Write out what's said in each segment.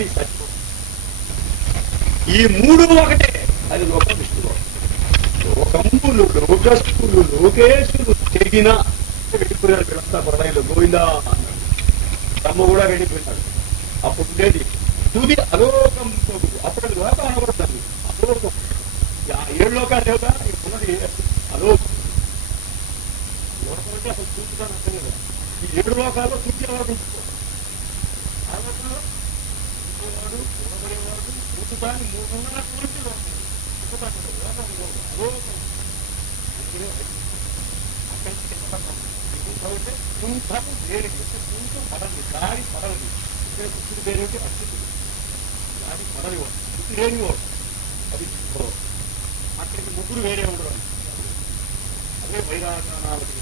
అది సత్యం. ఈ మూడు ఒకటే. అది లోక విష్ణువు. లోకంబులు లోకస్తులు లోకేశులు తెగిన వెళ్ళిపోయారు. వీళ్ళంతా ప్రళయంలో గోవిందా అన్నాడు. తమ్మ కూడా వెళ్ళిపోయినాడు. అప్పుడు ఉండేది తుది అలోకం. అప్పుడు లోకం అనబడుతుంది. అలోకం. 7 లోకాలు లేవుగా, ఉన్నది అలోకం. లోకం అంటే అసలు చూపుతాను అర్థం కదా. ఈ 7 లోకాల్లో తుది అలోకం. అలోకంలో చూసేవాడు, చూడబడేవాడు, చూపుతాన్ని 300 లోకం. అలోకం అంటే కుంఠం వేడికి కుంఠం పడదు, గాడి పడదు. ఇక్కడ పుట్టుడు వేరేంటి అచ్చుతుడు, గాడి పడనివాడు, పుట్టు లేనివాడు. అది అక్కడికి ముగ్గురు వేరే ఉండడం. అదే వైరాజనాలకి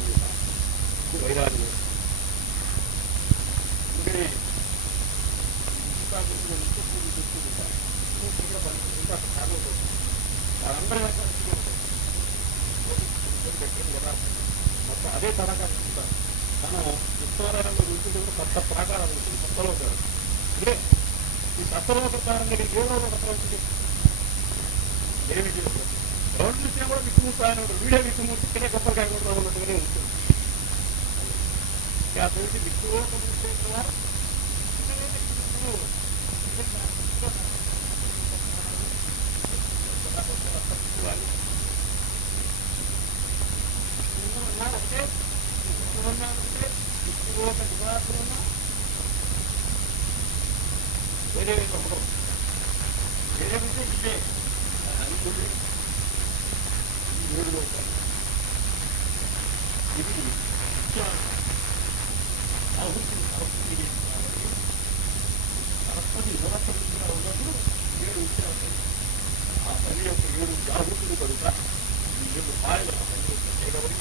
వైరాజు. అందుకనే ఇంకా పూజలు చెప్తుంటారు. ఇంకా కాలం వాళ్ళందరూ మొత్తం అదే తరగా చెప్తారు. మనం ఉత్తరాలంలో కూర్చుంటే కూడా కొత్త ప్రాకారాలు ఉంటుంది. సప్తలోకాలు అదే ఈ సప్తలోక ప్రారంభం ఏదో ఒక వచ్చింది. ఏమి గౌరవ చూసినా కూడా విష్ణుమూర్తి ఆయన వీడే విష్ణుమూర్తి ఇక్కడే కొత్తగా కూడా ఉన్నట్టుగానే ఉంటుంది. అటువంటి విష్ణులోకం అంటే విష్ణులోక నివాసన వేరే ఒకటం వేరేంటే ఇదే అనుకుంటే ఈ 7 లోకాలు. ఇది సరస్వతి నిరసంగా ఉన్నప్పుడు 7 విషయాలు. ఆ తల్లి యొక్క 7 జాగృతులు కనుక ఈ 7 పాయలు ఆ తల్లి యొక్క చేయగలి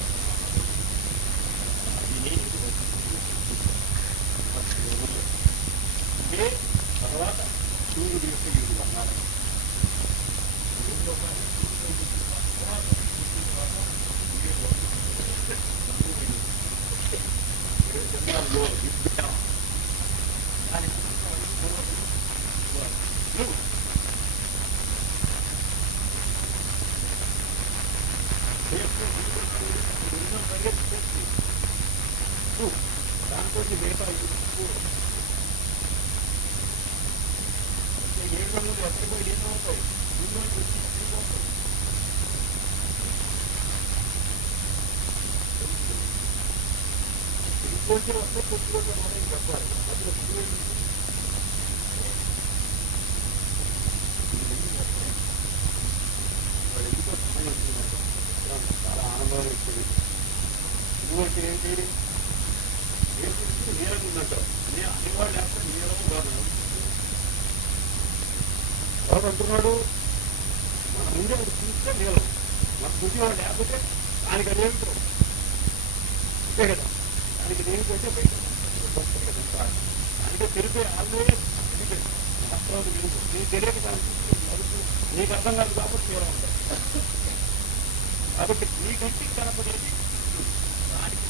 ఇదే. తర్వాత సూర్యుడి యొక్క 7 వర్ణాలు. జన్మాల్లో విద్య దాంతో మిగతా 7 రంగులు ఎక్కడికి పోయి ఎన్నో అవుతాయి. ముందు తిరిగి వస్తే కొట్టుకోవడం అనేది చెప్పాలి. అందులో వాళ్ళు ఎందుకో సమయం వచ్చిందంటే చాలా ఆనందం ఇస్తుంది. ఎందుకంటే ఏంటి నీరం ఉందంటారు. అనేవాళ్ళు లేకపోతే నీరం కాదు. ఎవరు అంటున్నాడు? మన ముందే చూస్తే నీలం, మన చూసేవాళ్ళు లేకపోతే దానికి అదేమిటో అంతే కదా. దానికి దేనికంటే బయట దానికే తెలిపే ఆల్వేస్ అస్త్రాలు వెలుగు. నీకు తెలియక దానికి నీకు అర్థం కాదు కాబట్టి నీలం ఉంటాయి. కాబట్టి నీ కంటికి కనపడేది దానికి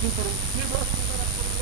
Super, super, super,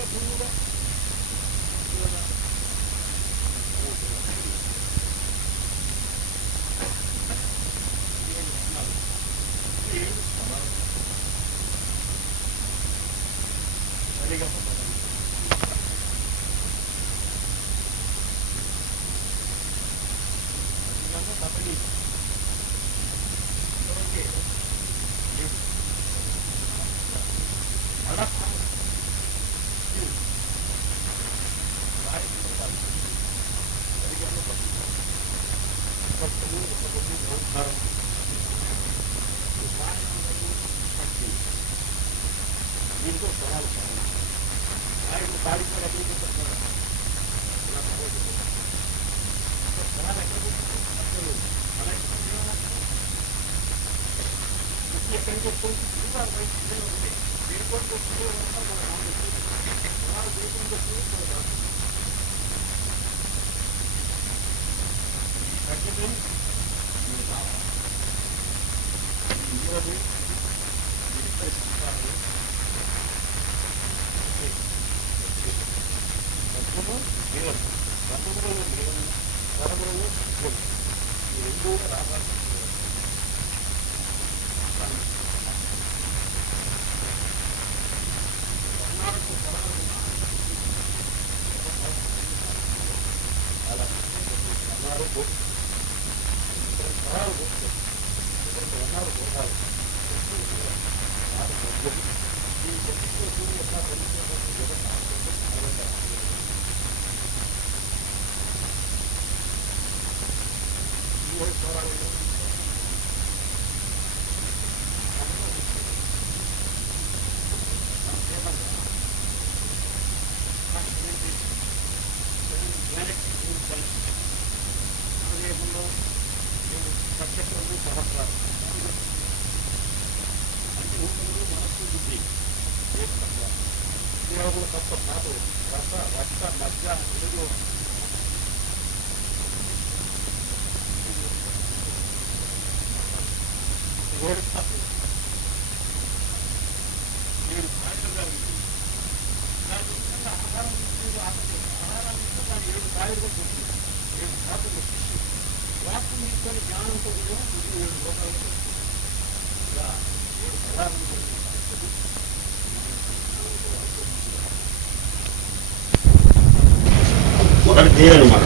మొదటి దేవి అనమాట.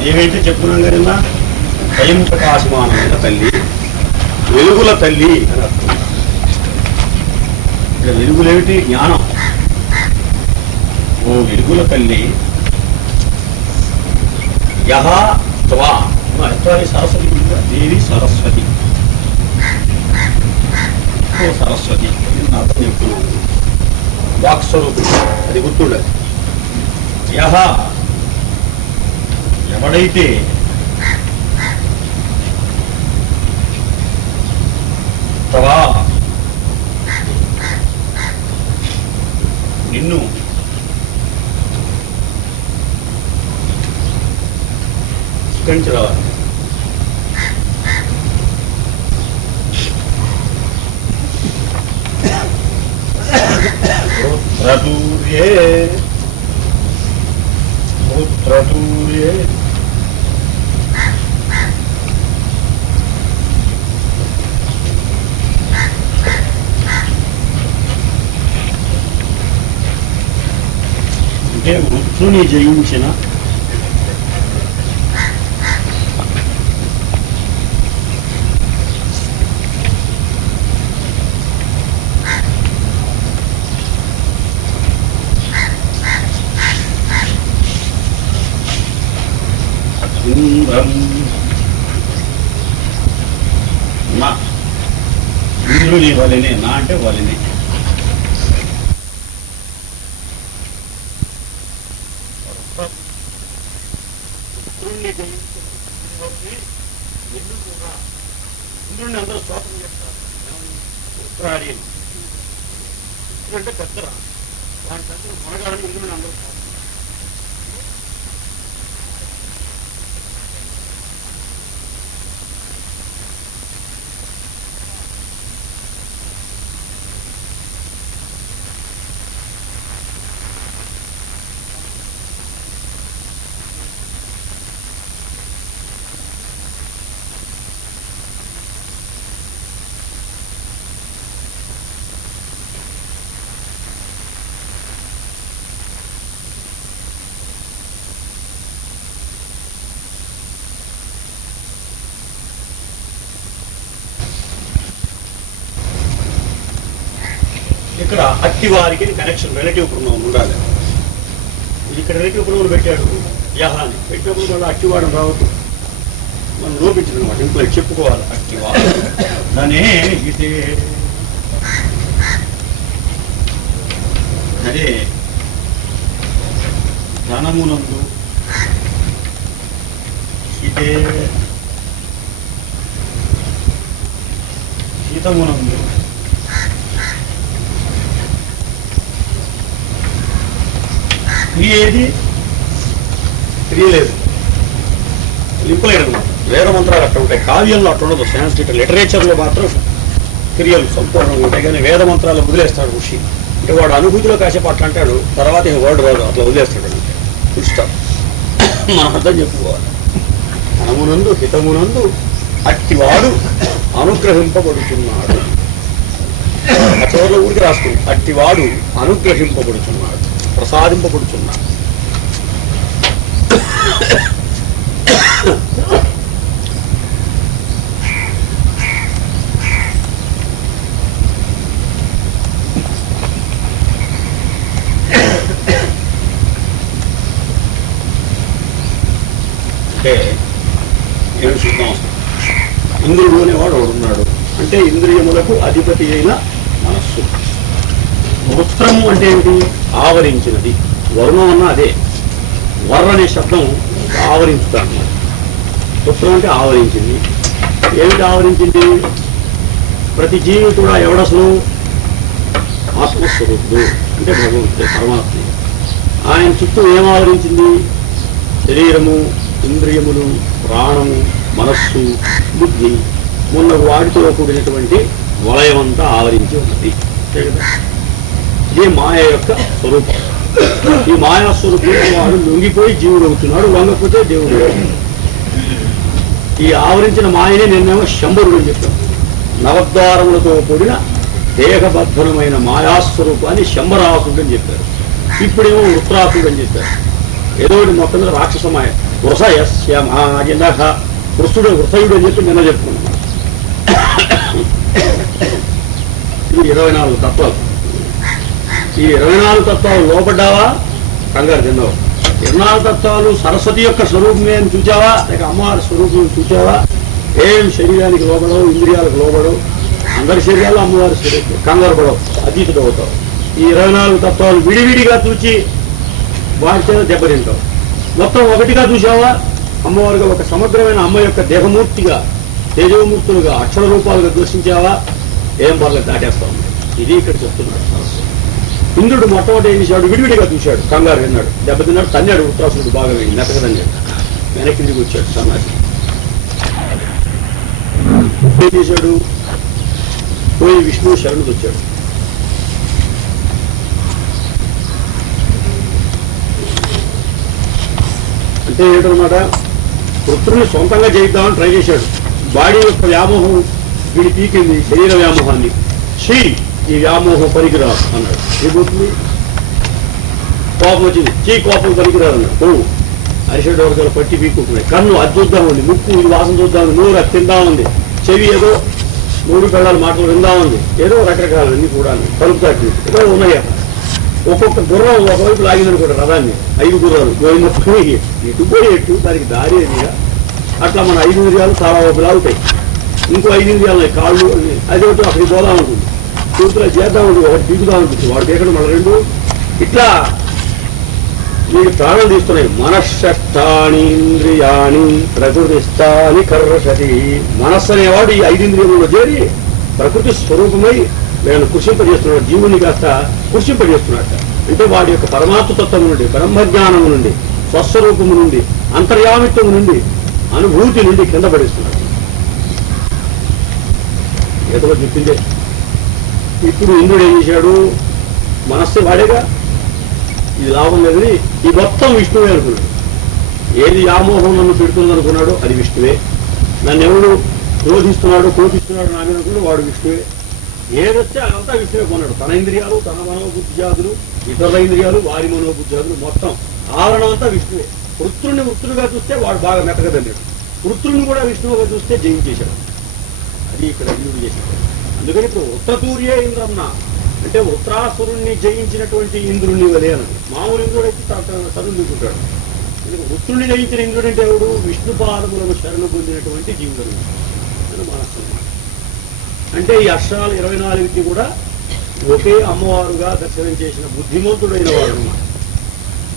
దేవైతే చెప్పుకున్నాం కదా, స్వయం ప్రకాశమానమైన తల్లి, వెలుగుల తల్లి అని అర్థం. ఇక్కడ వెలుగులేమిటి? జ్ఞానం. ఓ వెలుగుల తల్లి, యహ త్వా అర్థాన్ని సరస్వతి, దేవి సరస్వతి. ఓ సరస్వతి అర్థం చెప్తున్నాను. వాక్స్వరూపిణి, అది గుర్తుండదు. యహ ఎవడైతే తవా నిన్ను ఇక్కడి నుంచి రావాలి. పుత్రతూర్యే పుత్రతూర్యే అంటే మృత్యుని జయించిన నా ఇంద్రుని వలనే, నా అంటే వలనే. ఇంద్రుడిని అందరూ స్తోత్రం చేస్తారు. ఉత్తరాడి ఇంద్రుడు అంటే పెద్దరా, దాని పెద్ద మనగాడని ఇంద్రుడిని అందరూ ఇక్కడ అట్టి వారికి కనెక్షన్ రిలేటివ్ ప్రొనౌన్ ఉండాలి. ఇక్కడ రిలేటివ్ ప్రొనౌన్ పెట్టాడు యహాని పెట్టినప్పుడు మళ్ళీ అట్టివాడు రావద్దు, మనం లోపించింది అనమాట. ఇంట్లో చెప్పుకోవాలి అట్టివాడు దానే ఇదే అదే ధనమునందు ఇదే శీతమునందు క్రియ ఏది? క్రియ లేదు, లింపలేడు అనమాట. వేద మంత్రాలు అట్లా ఉంటాయి, కావ్యంలో అట్లా ఉండదు. సాంస్క్రిట్ లిటరేచర్లో మాత్రం క్రియలు సంపూర్ణంగా ఉంటాయి. కానీ వేద మంత్రాలు వదిలేస్తాడు ఋషి. అంటే వాడు అనుభూతిలో కాసేపు అట్లా అంటాడు, తర్వాత ఇంక వర్డ్ రాదు, అట్లా వదిలేస్తాడు. అంటే ఇష్టం మనం అర్థం చెప్పుకోవాలి. ధనమునందు హితమునందు అట్టివాడు అనుగ్రహింపబడుతున్నాడు. ఆ చోట్ల ఊరికి రాసుకుంది, అట్టివాడు అనుగ్రహింపబడుతున్నాడు, ప్రసాదింపబడుతున్నాడు. అంటే ఏమి చూద్దాం, ఇంద్రుడు అనేవాడు ఒకడున్నాడు. అంటే ఇంద్రియములకు అధిపతి అయిన మనస్సు. వృత్రము అంటే ఏమిటి? ఆవరించినది. వరుణం అన్న అదే, వర్ర అనే శబ్దం ఆవరించుతాడు. వృత్రం అంటే ఆవరించింది. ఏమిటి ఆవరించింది? ప్రతి జీవి కూడా ఎవడసలు ఆత్మస్వరూపుడు, అంటే భగవంతుడే, పరమాత్మ. ఆయన చుట్టూ ఏం ఆవరించింది? శరీరము, ఇంద్రియములు, ప్రాణము, మనస్సు, బుద్ధి మొన్న వాటితో కూడినటువంటి వలయమంతా ఆవరించి ఉన్నది. ఇదే మాయ యొక్క స్వరూపం. ఈ మాయా స్వరూపంలో వాడు లొంగిపోయి జీవుడు అవుతున్నాడు, లొంగకపోతే దేవుడు. ఈ ఆవరించిన మాయనే నిన్నేమో శంబరుడు అని చెప్పాను. నవద్వారములతో కూడిన దేహబద్ధనమైన మాయాస్వరూపాన్ని శంబరాసుడు అని చెప్పారు. ఇప్పుడేమో వృత్రాసుడు అని చెప్పారు. ఏదో మొత్తం మీద రాక్షస మాయ. వృషయస్యమాజిన వృత్సుడు వృషయుడు అని చెప్పి నిన్న చెప్పుకున్నాం. ఇవి 24 తత్వాలు. ఈ 24 తత్వాలు లోపడ్డావా, కంగారు తిన్నావు. 24 తత్వాలు సరస్వతి యొక్క స్వరూపమే అని చూచావా, లేక అమ్మవారి స్వరూపం చూచావా? ఏం శరీరానికి లోపడవు, ఇంద్రియాలకు లోపడవు. అందరి శరీరాలు అమ్మవారి స్వరూపం. కంగారు పడవు, అతీతుడు అవుతావు. ఈ 24 తత్వాలు విడివిడిగా చూచి వాటి చేత దెబ్బతింటావు. మొత్తం ఒకటిగా చూసావా, అమ్మవారిగా ఒక సమగ్రమైన అమ్మ యొక్క దేహమూర్తిగా, తేజోమూర్తులుగా, అక్షర రూపాలుగా దర్శించావా, ఏం పర్లేదు, దాటేస్తావు. ఇది ఇక్కడ చెప్తున్నాడు. ఇంద్రుడు మొట్టమొదటి ఏం చేశాడు? విడివిడిగా చూశాడు, కంగారు విన్నాడు, దెబ్బతిన్నాడు, తన్నాడు. వృత్రాసుడు బాగా వెళ్ళి మెతకదన్నాడు, వెనక్కి తిరిగి వచ్చాడు సన్నాసి. ఏం చేశాడు? పోయి విష్ణువు శరణుడు వచ్చాడు. అంటే ఏంటన్నమాట, వృత్తుని సొంతంగా చేయిద్దామని ట్రై చేశాడు. బాడీ యొక్క వ్యామోహం వీడి పీకింది, శరీర వ్యామోహాన్ని. శ్రీ ఈ వ్యామోహం పనికిరాదు అన్నాడు. ఏమవుతుంది? కోపం వచ్చింది, చీ కోపం పనికిరాదు అన్నాడు. అరిషడ్ వర్గాలు పట్టి పీక్కుంటున్నాయి. కన్ను అది చూద్దాం ఉంది, ముక్కు ఇది వాసన చూద్దాం ఉంది, నోరు అది తిందా ఉంది, చెవి ఏదో 3 పెళ్ళాల మాటలు విందా ఉంది, ఏదో రకరకాలు అన్ని కూడా కలుపుతాడు, ఏదో ఉన్నాయి. ఒక్కొక్క గుర్రం ఒకవైపు లాగిందని కూడా రథాన్ని, 5 గుర్రాలు పోయినప్పుడు ఎటు పోయేట్టు దానికి దారి అదిగా. అట్లా మన 5 ఇంద్రియాలు చాలా వైపు లాగుతాయి. ఇంకో 5 ఇంద్రియాలు కాళ్ళు, అది ఒకటి అక్కడికి పోదాం ఉంటుంది, చేతులు చేద్దాం ఉంటుంది, ఒకటి దిగుదాం ఉంటుంది, వాడు తీయకుండా మన 2 ఇట్లా వీడు ప్రాణం తీస్తున్నాయి. మనశ్శష్టాని ఇంద్రియాణి ప్రకృతిస్థాని కర్షతి. మనస్సు అనేవాడు ఈ 5 ఇంద్రియములలో చేరి ప్రకృతి స్వరూపమై వీళ్ళని కృషింపజేస్తున్నాడు. జీవుని కాస్త కృషింపజేస్తున్నాడు. అంటే వాడి యొక్క పరమాత్మతత్వం నుండి, బ్రహ్మజ్ఞానము నుండి, స్వస్వరూపము నుండి, అంతర్యామిత్వం నుండి, అనుభూతి నుండి కింద పడేస్తున్నాడు. ఏదో చెప్పిందే. ఇప్పుడు ఇంద్రుడు ఏం చేశాడు? మనస్సు వాడేగా, ఇది లాభం లేదని ఈ మొత్తం విష్ణువే అనుకున్నాడు. ఏది వ్యామోహం నన్ను పెడుతుంది అనుకున్నాడో అది విష్ణువే. నన్ను ఎవడు క్రోధిస్తున్నాడు, కోపిస్తున్నాడు నా మీద అనుకున్నాడు, వాడు విష్ణువే. ఏదొస్తే అదంతా విష్ణువే కొన్నాడు. తన ఇంద్రియాలు, తన మనోబుద్ధిజాతులు, ఇతరుల ఇంద్రియాలు, వారి మనోబుద్ధిజాతులు, మొత్తం ఆవరణం అంతా విష్ణువే. వృత్రుని వృత్రులుగా చూస్తే వాడు బాగా మెతకదన్నాడు. వృత్రుని కూడా విష్ణువుగా చూస్తే జయించేశాడు. అది ఇక్కడ ఇంద్రుడు చేశాడు. అందుకని ఇప్పుడు వృత్తతూర్యే ఇంద్రన్న అంటే వృత్రాసురుణ్ణి జయించినటువంటి ఇంద్రుని వలే అన్నది. మామూలు ఇంద్రుడు అయితే చదువుకుంటాడు. వృత్రుణ్ణి జయించిన ఇంద్రుడు అంటే ఎవడు? విష్ణు పాదములను శరణు పొందినటువంటి జీవుడు అని మనస్సు అన్నమాట. అంటే ఈ అక్షరాలు 24కి కూడా ఒకే అమ్మవారుగా దర్శనం చేసిన బుద్ధిమంతుడైన వాడు అన్నమాట.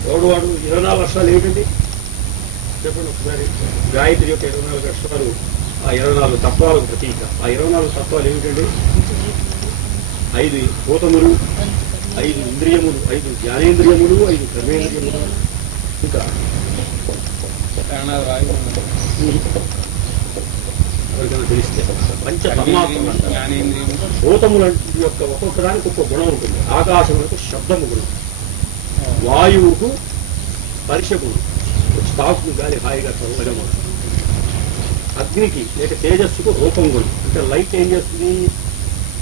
ఎవడు వాడు? 24 అక్షరాలు ఏమిటండి చెప్పండి ఒకసారి. గాయత్రి యొక్క 24 అక్షరాలు, ఆ 24 తత్వాలకు ప్రతీక. ఆ 24 తత్వాలు ఏమిటండి? 5 భూతములు, 5 ఇంద్రియములు, 5 జ్ఞానేంద్రియములు, 5 కర్మేంద్రియములు, ఇంకా ఎవరికైనా తెలిస్తే పంచ తన్మాత్రలు. భూతముల యొక్క ఒక్కొక్క దానికి ఒక్కొక్క గుణం ఉంటుంది. ఆకాశములకు శబ్దము గుణం, వాయువుకు స్పర్శ గుణం, స్టాకు గాలి హాయిగా చల్లగా ఉంటుంది. అగ్నికి లేక తేజస్సుకు రూపం గుణం, అంటే లైట్ ఏం చేస్తుంది?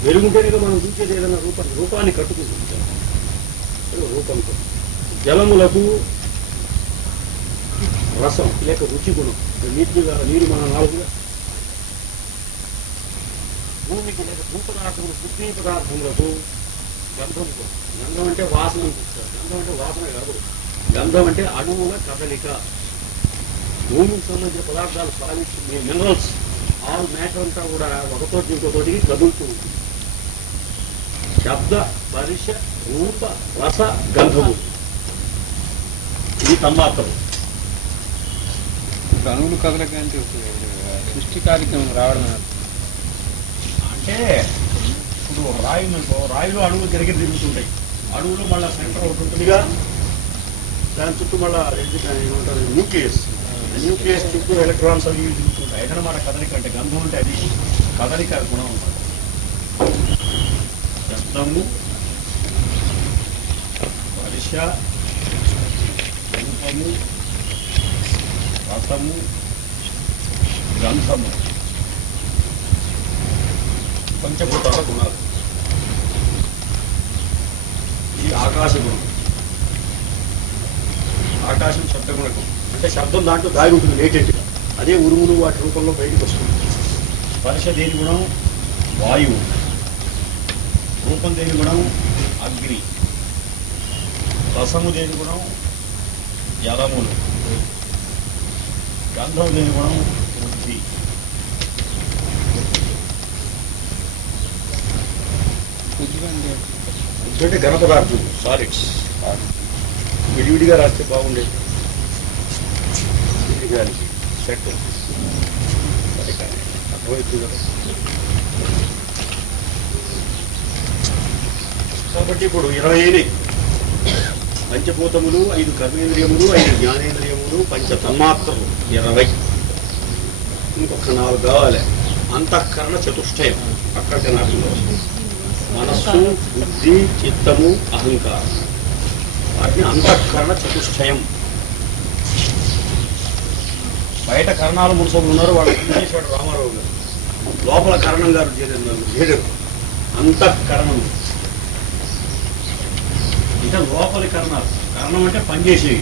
వెలుగుంటేనే మనం చూసేది ఏదైనా రూపాన్ని కట్టుకుంటుంది రూపంతో. జలములకు రసం లేక రుచి గుణం, నీరు మన నాలుగుగా. భూమికి లేక భూపదార్థములు పృథ్వీ పదార్థములకు గంధం గుణం. గంధం అంటే వాసన అనిపిస్తారు. గంధం అంటే వాసన కాదు, గంధం అంటే అణువుల కదలిక. భూమికి సంబంధించిన పదార్థాలు మినరల్స్, ఆల్ మ్యాటర్ అంతా కూడా ఒకతోటి ఇంకోతోటికి కదులుతూ ఉంటుంది. శబ్ద స్పర్శ రూప రస గంధము, ఇది తన్మాత్రలు. అణువులు కదలకంటే సృష్టి కార్యక్రమం రావడం అంటే ఇప్పుడు రాయి అనుకో, రాయిలో అణువులు తిరుగుతుంటాయి. అణువులో మళ్ళీ సెంటర్ ఒకటి ఉంటుందిగా, దాని చుట్టూ మళ్ళీ ఏమంటారు న్యూక్లియస్. న్యూక్లియస్ చుట్టూ ఎలక్ట్రాన్స్ అవి తిరుగుతుంటాయి. ఏదన్నమాట కదలిక అంటే. గంధం అంటే అది కదలిక గుణం అన్నమాట. శబ్దము, స్పర్శ, రూపము, రసము, గంధము, పంచభూతాల గుణాలు. ఇది ఆకాశ గుణం. ఆకాశం శబ్దగుణకం, అంటే శబ్దం దాంట్లో దాగి ఉంటుంది లేటెంట్గా. అదే ఉరుములు వాటి రూపంలో బయటకు వస్తుంది. స్పర్శ దేని గుణం? వాయువు. రూపం దేని గుణం? అగ్ని. రసము దేని గుణం? జలములు. గంధం దేని గుణం? బుద్ధి. అంటే ఘన పదార్థులు, సాలిడ్స్. విడివిడిగా రాస్తే బాగుండేది. విడిగానికి సెట్ సరే కానీ అర్థమవుతుంది కదా. కాబట్టి ఇప్పుడు 20 పంచభూతములు, 5 కర్మేంద్రియములు, 5 జ్ఞానేంద్రియములు, పంచ తన్మాత్రలు 20. ఇంకొక 4 కావాలి. అంతఃకరణ చతుష్టయం అక్కడికి నాకు మనస్సు, బుద్ధి, చిత్తము, అహంకారం. వాటిని అంతఃకరణ చతుష్టయం. బయట కరణాలు మునుసలు ఉన్నారు, వాళ్ళకి తీసేశాడు రామారావు గారు. లోపల కరణం గారు చేయడం అంతఃకరణం అంటే లోపలి కరణాలు. కరణం అంటే పనిచేసేవి.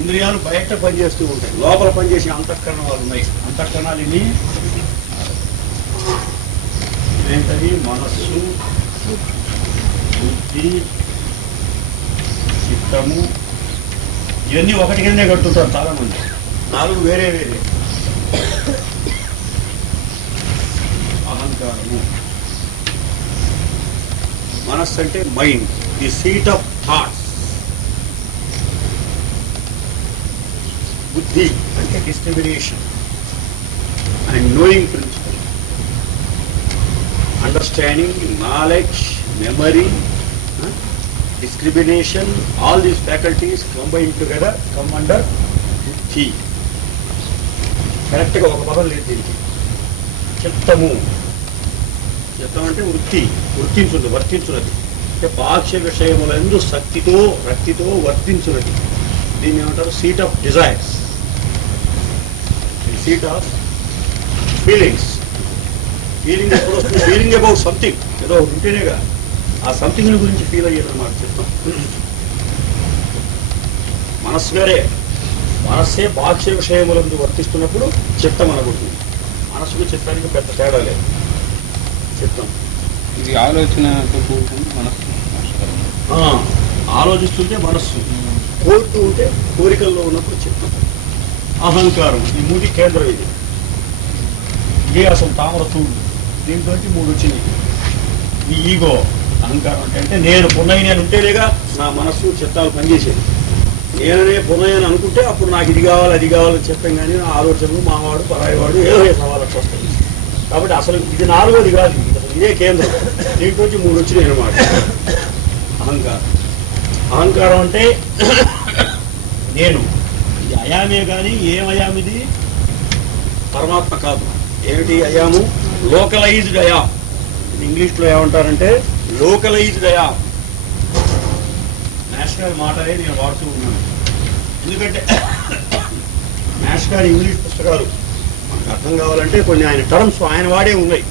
ఇంద్రియాలు బయట పనిచేస్తూ ఉంటాయి, లోపల పనిచేసే అంతఃకరణాలు ఉన్నాయి. అంతఃకరణాలు ఇన్ని ఏంటది? మనస్సు, బుద్ధి, చిత్తము. ఇవన్నీ ఒకటి కిందే కట్టుతారు చాలా మంది. 4 వేరే వేరే. అహంకారము. మనస్సు అంటే mind, the seat of thoughts. బుద్ధి అంటే discrimination and knowing principle. Understanding, knowledge, memory, discrimination, all these faculties combined together come under buddhi. కరెక్ట్గా ఒక పదం లేదు దీనికి. చిత్తము. చిత్తం అంటే వృత్తి, వృత్తించున్నది, వర్తించున్నది. అంటే బాహ్య విషయములందు శక్తితో రక్తితో వర్తించున్నది. దీన్ని ఏమంటారు? Seat of desires, seat of feelings. Feeling ఎప్పుడు వస్తుంది? ఫీలింగ్ అబౌట్ సంథింగ్, ఏదో ఉంటేనేగా ఆ సంథింగ్ గురించి ఫీల్ అయ్యేది అన్నమాట చిత్తం. మనస్సు వేరే. మనస్సే బాహ్య విషయములందు వర్తిస్తున్నప్పుడు చిత్తం అనబడుతుంది. మనస్సుకు చిత్తానికి పెద్ద తేడా లేదు. చిత్తం ఇది ఆలోచనతో కూడుకుని మనస్సు మాస్టర్ గారు. ఆలోచిస్తుంటే మనస్సు, కోరుతూ ఉంటే కోరికల్లో ఉన్నప్పుడు చిత్తం, అహంకారం, ఈ మూడి కేంద్రం ఇది. ఇదే అసలు తామర చూడు, దీంట్లో 3 వచ్చినాయి. ఈ ఈగో అహంకారం అంటే నేను పున్నయ్య నేను ఉంటేనేగా నా మనస్సు చిత్తాలు పనిచేసేది. నేననే పున్నయ్య అని అనుకుంటే అప్పుడు నాకు ఇది కావాలి అది కావాలని చెప్పాం, కానీ నా ఆలోచనలు మావాడు పరాయివాడు ఏదో సవాళ్ళకి వస్తాయి. కాబట్టి అసలు ఇది 4వది కాదు, ఇదే కేంద్రం. దీంట్లో 3 వచ్చినాయి అన్నమాట. అహంకారం, అహంకారం అంటే నేను ఇది అయామే కానీ ఏం అయాం, ఇది పరమాత్మ కాదు. ఏమిటి అయాము? Localised I am. ఇంగ్లీష్లో ఏమంటారంటే లోకలైజ్డ్ అయాం. నేషనల్ మాటలే నేను వాడుతూ ఉన్నాను, ఎందుకంటే నేషనల్ గారి ఇంగ్లీష్ పుస్తకాలు మనకు అర్థం కావాలంటే కొన్ని ఆయన టర్మ్స్ ఆయన వాడే ఉన్నాయి.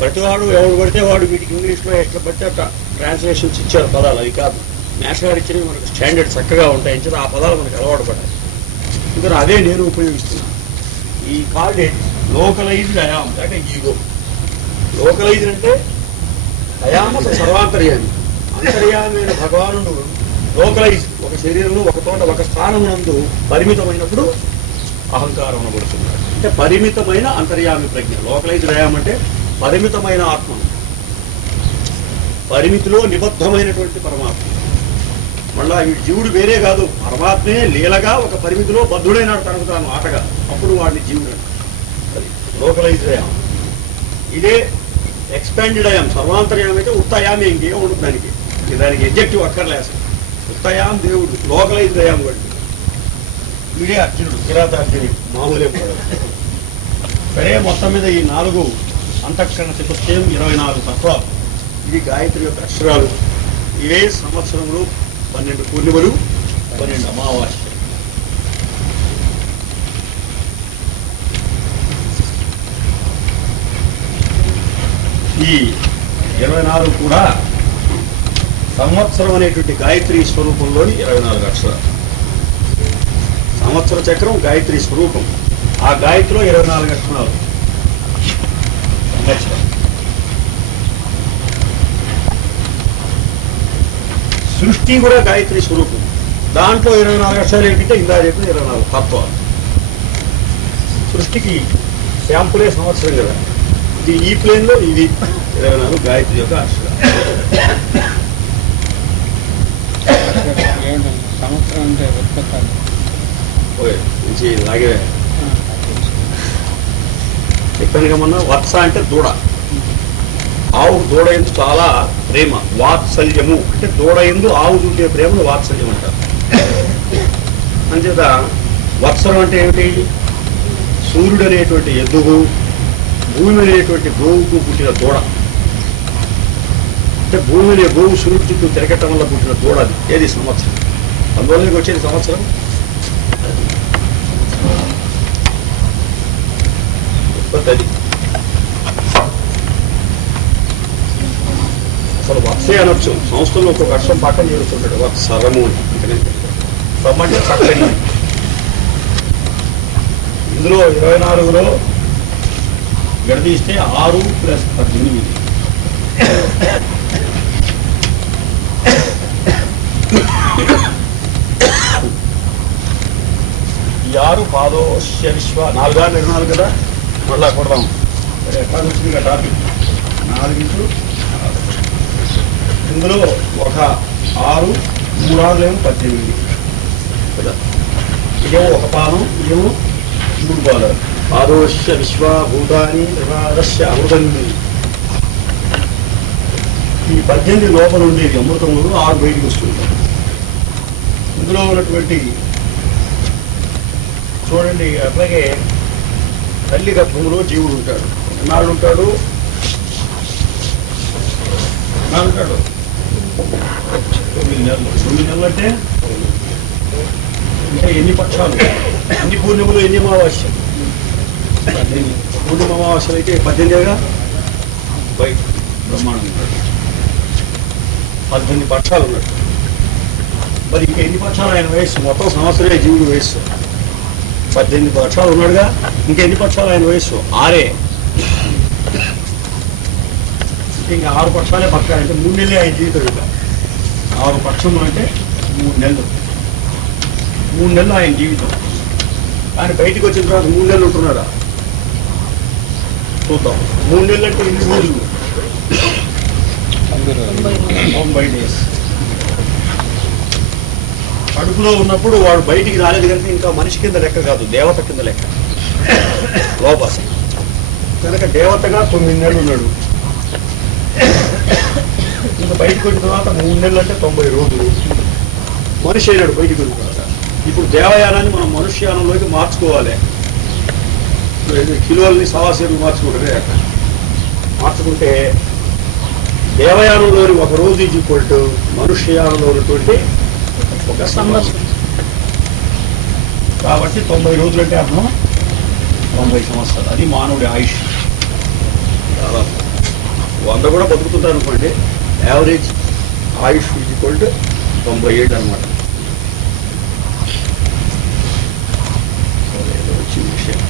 ప్రతివాడు ఎవడు పడితే వాడు వీటికి ఇంగ్లీష్లో ఎట్లా పడితే అట్లా ట్రాన్స్లేషన్స్ ఇచ్చారు పదాలు, అవి కాదు. నేషనల్ గారు ఇచ్చినవి మనకు స్టాండర్డ్ చక్కగా ఉంటాయి, ఆ పదాలు మనకు అలవాటు పడాలి. అందుకని అదే నేను ఉపయోగిస్తున్నాను. ఈ కాల్డ్ లోకలైజ్డ్ అయాం అంటే ఈగో. లోకలైజ్డ్ అంటే అయాం అసలు సర్వాంతర్యామి, అంతర్యామైన భగవానుడు లోకలైజ్ ఒక శరీరంలో ఒక తోట ఒక స్థానమునందు పరిమితమైనప్పుడు అహంకారం అనబడుతున్నాడు. అంటే పరిమితమైన అంతర్యామి ప్రజ్ఞ. లోకలైజ్డ్ అయాం అంటే పరిమితమైన ఆత్మ, పరిమితిలో నిబద్ధమైనటువంటి పరమాత్మ. మళ్ళా ఈ జీవుడు వేరే కాదు, పరమాత్మే లీలగా ఒక పరిమితిలో బద్ధుడైనాడు తనకు తాను ఆటగా, అప్పుడు వాడిని జీవుడు. అది లోకలైజ్డ్ అయాం. ఇదే ఎక్స్పాండెడ్ అయాం, సర్వాంతర్యాం అయితే ఉత్తయామి, ఇంకేం ఉండదు దానికి. దానికి ఎగ్జెక్టివ్ అక్కర్లేదు. ఉత్తయాం దేవుడు, లోకలైజ్డ్ అయాం వాడు. వీడే అర్జునుడు, కిరాతార్జునుడు, మామూలే కూడా. సరే, మొత్తం మీద ఈ 4 అంతఃకరణ చతుష్టయం 24 తత్వాలు. ఇది గాయత్రి యొక్క అక్షరాలు. ఇవే సంవత్సరంలో 12 పూర్ణిమలు, 12 అమావాస్య. ఈ 24 కూడా సంవత్సరం అనేటువంటి గాయత్రి స్వరూపంలోని 24 అక్షరాలు. సంవత్సర చక్రం గాయత్రి స్వరూపం, ఆ గాయత్రిలో 24 అక్షరాలు. సృష్టి కూడా గాయత్రి స్వరూపం, దాంట్లో 24 అక్షరాలు ఏంటంటే ఇందా చెప్పిన 24 తత్వాలు. సృష్టికి శాంపులే సంవత్సరం కదా, ఇది ఈ ప్లేన్లో ఇది 24 గాయత్రి యొక్క అక్షరాలు. సంవత్సరం అంటే ఉత్పత్తి నుంచి లాగే చెప్పాను కమన్నా. వత్స అంటే దూడ, ఆవు దూడ ఎందు చాలా ప్రేమ, వాత్సల్యము అంటే దూడ ఎందు ఆవు చూపే ప్రేమను వాత్సల్యం అంటారు. అంచేత వత్సరం అంటే ఏమిటి? సూర్యుడు అనేటువంటి ఎద్దుగు, భూమి అనేటువంటి గోవుకు పుట్టిన దూడ. అంటే భూమి అనే గోవు సూర్యుడు చుట్టూ తిరగటం వల్ల పుట్టిన దూడ. అది ఏది సంవత్సరం, అందువల్లకి వచ్చేది సంవత్సరం. అది అసలు వత్సే అనొచ్చు. సంస్థలో ఒక్కొక్క అక్షరం పక్కన చేరుతుంటాడు, వత్సరము అని. అంటే చక్కని. ఇందులో 24లో విడదీస్తే 6 + 18. ఈ 6 పాదోష్య విశ్వ 4 24 కదా. మళ్ళా కొడదాం, ఎట్లా వచ్చింది కదా టాపిక్. 4 ఇందులో ఒక 6, 3 ఆరులేమో 18 కదా. ఇదేమో ఒక పాదం, ఇదేమో 3 పాదాలు. పాదోష్య విశ్వ భూతాని ప్రమాదస్య అమృతంది. ఈ 18 లోపల ఉండేది అమృతములు, 6 బయటికి వస్తుంటారు. ఇందులో ఉన్నటువంటి చూడండి, అట్లాగే తల్లి గర్భంలో జీవుడు ఉంటాడు. ఎన్నాళ్ళు ఉంటాడు? 9 నెలలు. 9 నెలలు అంటే ఎన్ని పక్షాలు, ఎన్ని పూర్ణిమలు, ఎన్ని అమావాస్యలు? 18. పూర్ణిమ అమావాస్యలు అయితే 18గా బయట బ్రహ్మాండం ఉంటాడు. 18 పక్షాలు ఉన్నట్టు. మరి ఇంకా ఎన్ని పక్షాలు ఆయన వయస్సు? మొత్తం సంవత్సరమే జీవుడు వయస్సు. 18 పక్షాలు ఉన్నాడుగా, ఇంకెన్ని పక్షాలు ఆయన వయస్సు? 6. ఇంకా 6 పక్షాలే పక్క అంటే 3 నెలలే ఆయన జీవితం ఇంకా 6 పక్షములు అంటే 3 నెలలు 3 నెలలు ఆయన జీవితం. కానీ బయటికి వచ్చిన తర్వాత 3 నెలలు ఉంటున్నాడా చూద్దాం. 3 నెలలు అంటే ఎన్ని రోజులు? 90 days. కడుపులో ఉన్నప్పుడు వాడు బయటికి రాలేదు కనుక ఇంకా మనిషి కింద లెక్క కాదు, దేవత కింద లెక్క లోపల. కనుక దేవతగా 9 నెలలు ఉన్నాడు. ఇంకా బయటకు వచ్చిన తర్వాత 3 నెలలు అంటే 90 రోజులు మనిషి అయినాడు బయటికి వచ్చిన తర్వాత. ఇప్పుడు దేవయానాన్ని మనం మనుష్యానంలోకి మార్చుకోవాలి. కిలోల్ని సవాసీలు మార్చుకుంటే మార్చుకుంటే దేవయానంలోని ఒక రోజు ఈక్వల్ మనుష్యయానంలో ఉన్నటువంటి ఒక సంవత్సరం. కాబట్టి 90 రోజులు అంటే అర్థం 90 సంవత్సరాలు. అది మానవుడి ఆయుష్. దాదాపు 100 కూడా బతుకుతుంటారు అనుకోండి. యావరేజ్ ఆయుష్ ఈక్వల్ 90 ఏళ్ళు అనమాట. వచ్చిన విషయం.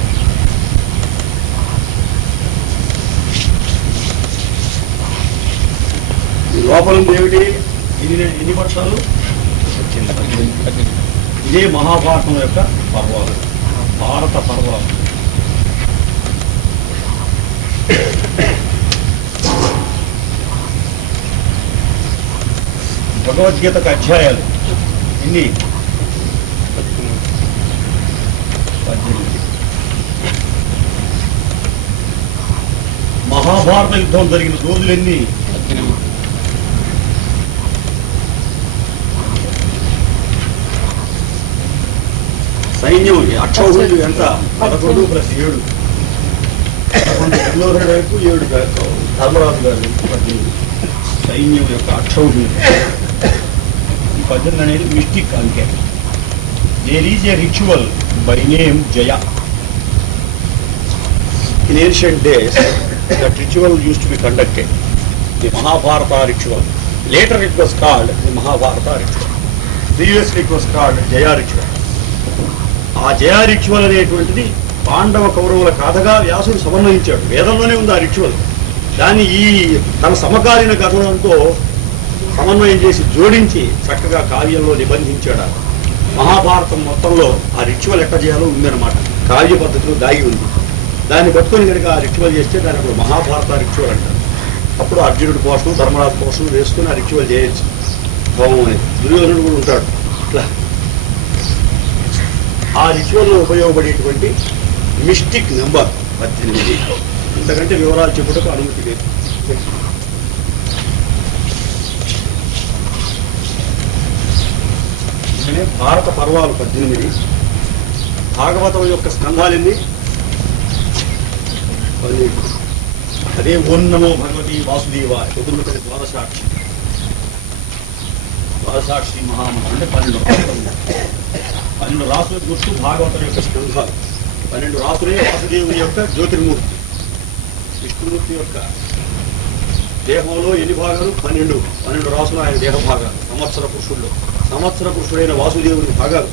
ఈ లోపల ఉంది ఏమిటి? ఎన్ని పక్షాలు? ఇదే మహాభారతం యొక్క పర్వాలు, భారత పర్వాలు. భగవద్గీతకు అధ్యాయాలు ఇన్ని 18. మహాభారత యుద్ధం జరిగిన రోజులు ఎన్ని? 18. సైన్యం అక్షౌహిణులు ఎంత? 11 + 7. 11 దుర్యోధనుడి వైపు, 7 ధర్మరాజు గారి 18. సైన్యం యొక్క అక్షౌహిణులు. ఈ 18 అనేది మిస్టిక్ అంకె. There is a ritual by name Jaya. In ancient days, that ritual used to be conducted, the Mahabharata ritual. Later it was called the Mahabharata ritual. Previously it was called Jaya ritual. ఆ జయ ritual అనేటువంటిది పాండవ కౌరవుల కథగా వ్యాసుడు సమన్వయించాడు. వేదంలోనే ఉంది ఆ ritual. దాన్ని ఈ తన సమకాలీన కథనంతో సమన్వయం చేసి జోడించి చక్కగా కావ్యంలో నిబంధించాడు. మహాభారతం మొత్తంలో ఆ రిచువల్ ఎట్లా చేయాలో ఉందన్నమాట. కావ్య పద్ధతిలో దాగి ఉంది. దాన్ని పట్టుకొని కనుక ఆ రిచువల్ చేస్తే దాని అప్పుడు మహాభారత రిచువల్ అంటారు. అప్పుడు అర్జునుడి కోసం ధర్మరాజు కోసం వేసుకుని ఆ రిచువల్ చేయొచ్చు. హోమం అనేది. దుర్యోధనుడు కూడా ఉంటాడు ఇట్లా. ఆ రిచువల్లో ఉపయోగపడేటువంటి మిస్టిక్ నెంబర్ 18. ఇంతకంటే వివరాలు చెప్పుటకు అనుమతి లేదు. భారత పర్వాలు 18. భాగవతం యొక్క స్కంధాలింది 12. అదే ఓం నమో భగవతి వాసుదేవ ఎదురుకది ద్వాదశాక్షి. ద్వాదశాక్షి మహామహం అంటే 12 రాసుల గుర్తు భాగవతం యొక్క స్కంధాలు. 12 రాసులే వాసుదేవుని యొక్క జ్యోతిర్మూర్తి. విష్ణుమూర్తి యొక్క దేహంలో ఎన్ని భాగాలు? 12 రాసులు ఆయన దేహ భాగాలు. సంవత్సర పురుషుడైన వాసుదేవుని భాగాలు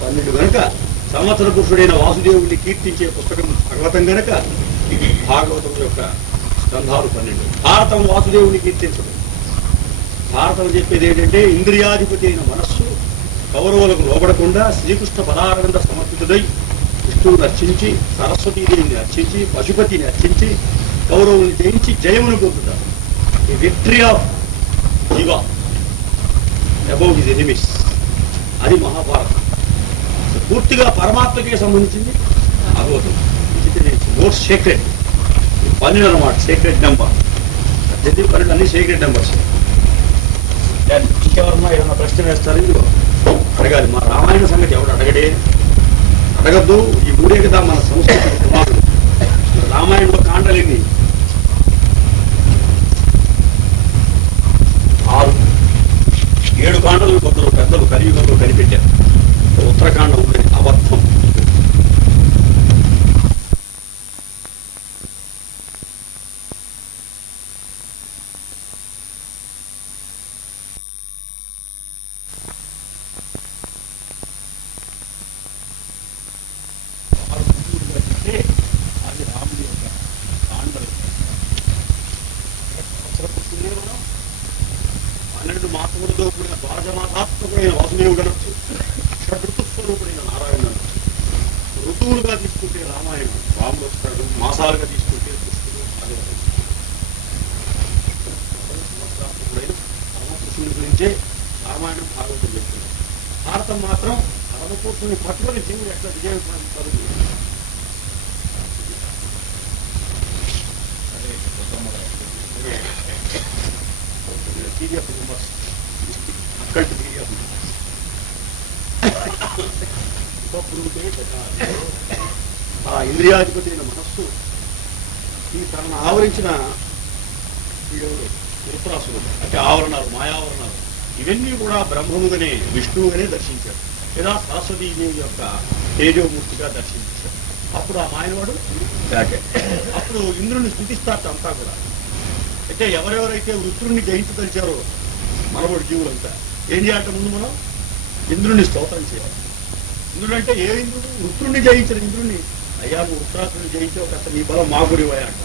12 గనక సంవత్సర పురుషుడైన వాసుదేవుని కీర్తించే పుస్తకం భాగవతం గనక భాగవతం యొక్క స్కంధాలు 12. భారతం వాసుదేవుని కీర్తించడం. భారతం చెప్పేది ఏంటంటే ఇంద్రియాధిపతి అయిన మనస్సు కౌరవులకు లోబడకుండా శ్రీకృష్ణ పదారవింద సమర్పితుడై విష్ణువుని అర్చించి, సరస్వతీదేవిని అర్చించి, పశుపతిని అర్చించి కౌరవుని జయించి జయమును పొందుతారు. ఈ విక్టరీ ఆఫ్ జీవ అబౌవ్ హిజ్ ఎనిమీస్. అది మహాభారతం. పూర్తిగా పరమాత్మకే సంబంధించింది భాగవతం. మోస్ట్ సీక్రెట్ 12 అన్నమాట. సీక్రెట్ నెంబర్ 18, 12 అన్ని సీక్రెట్ నెంబర్స్. ఇంకెవరన్నా ఏదన్నా ప్రశ్న వేస్తారు ఇందులో అడగాలి. మా రామాయణ సంగతి ఎవడు అడగద్దు. ఈ ఊరే కదా మన సంస్కృతి కుమారుడు. రామాయణంలో కాండలేని 7 కాండలు కొందరు పెద్దలు కలియుగంలో కనిపెట్టారు. ఉత్తరాఖండం ఉందని అబద్ధం. అది రాముడి యొక్క కాండలు. ద్వారజమాతాత్మకుడైన వాసుదేవుడు అనొచ్చు, షడ్ఋతుస్వరూపుడైన నారాయణ అనొచ్చు. ఋతువులుగా తీసుకుంటే రామాయణం, రాముడు వస్తాడు. మాసాలుగా తీసుకుంటే కృష్ణుడు, సంవత్సరాత్మకుడైన పరమపురుషుని గురించే రామాయణం, భాగవతం చెప్తుంది. భారతం మాత్రం పరమపురుషుని పట్టుకొని జీవుడు ఎట్లా విజయం సాధిస్తారు. ఆ ఇంద్రియాధిపతి అయిన మనస్సు ఈ తనను ఆవరించిన వృత్రాసులు అంటే ఆవరణాలు, మాయావరణాలు, ఇవన్నీ కూడా బ్రహ్మముగానే, విష్ణువుగానే దర్శించాడు, లేదా సరస్వతీదేవి యొక్క తేజోమూర్తిగా దర్శించాడు. అప్పుడు ఆ మాయనవాడు అప్పుడు ఇంద్రుని స్థుతిస్తారట అంతా కూడా. అయితే ఎవరెవరైతే వృత్రుణ్ణి జయించదలిచారో మనవడు జీవులంతా ఏం చేయాలంటే ముందు మనం ఇంద్రుణ్ణి స్తోత్రం చేయాలి. ఇంద్రుడు అంటే ఏ ఇంద్రుడు? వృత్రుణ్ణి జయించిన ఇంద్రుణ్ణి. అయ్యా నువ్వు వృత్రాసుని జయించావు కదా, నీ బలం మా గురివయ్యా అంట.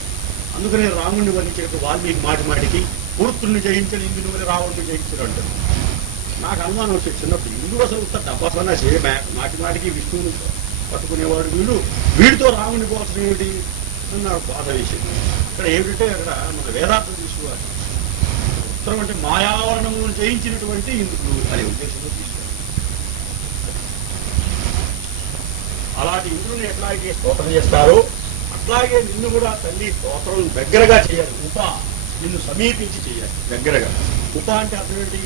అందుకనే రాముణ్ణి వర్ణించేట్టు వాల్మీకి మాటి మాటికి వృత్రుణ్ణి జయించిన ఇంద్రుని రావణ్ణి జయించడం అంటారు. నాకు అనుమానం వచ్చేది చిన్నప్పుడు, ఇంద్రుడు అసలు ఉత్త డబ్బాసన్నా మాటి మాటికి విష్ణువుని పట్టుకునేవాడు, వీడితో రాముని పోల్చడం ఏమిటి అని నాకు బాధ వేసేది. ఇక్కడ ఏమిటంటే అక్కడ మన వేదాంతం తీసుకోవాలి. ఉత్తరం అంటే మాయావరణములను జయించినటువంటి ఇంద్రుడు అనే ఉద్దేశంలో తీసుకోవాలి. అలాంటి ఇంద్రుని ఎట్లాగే స్తోత్రం చేస్తారో అట్లాగే నిన్ను కూడా తల్లి స్తోత్రం దగ్గరగా చేయాలి. నిన్ను సమీపించి చేయాలి దగ్గరగా. అంటే అర్థం ఏంటి?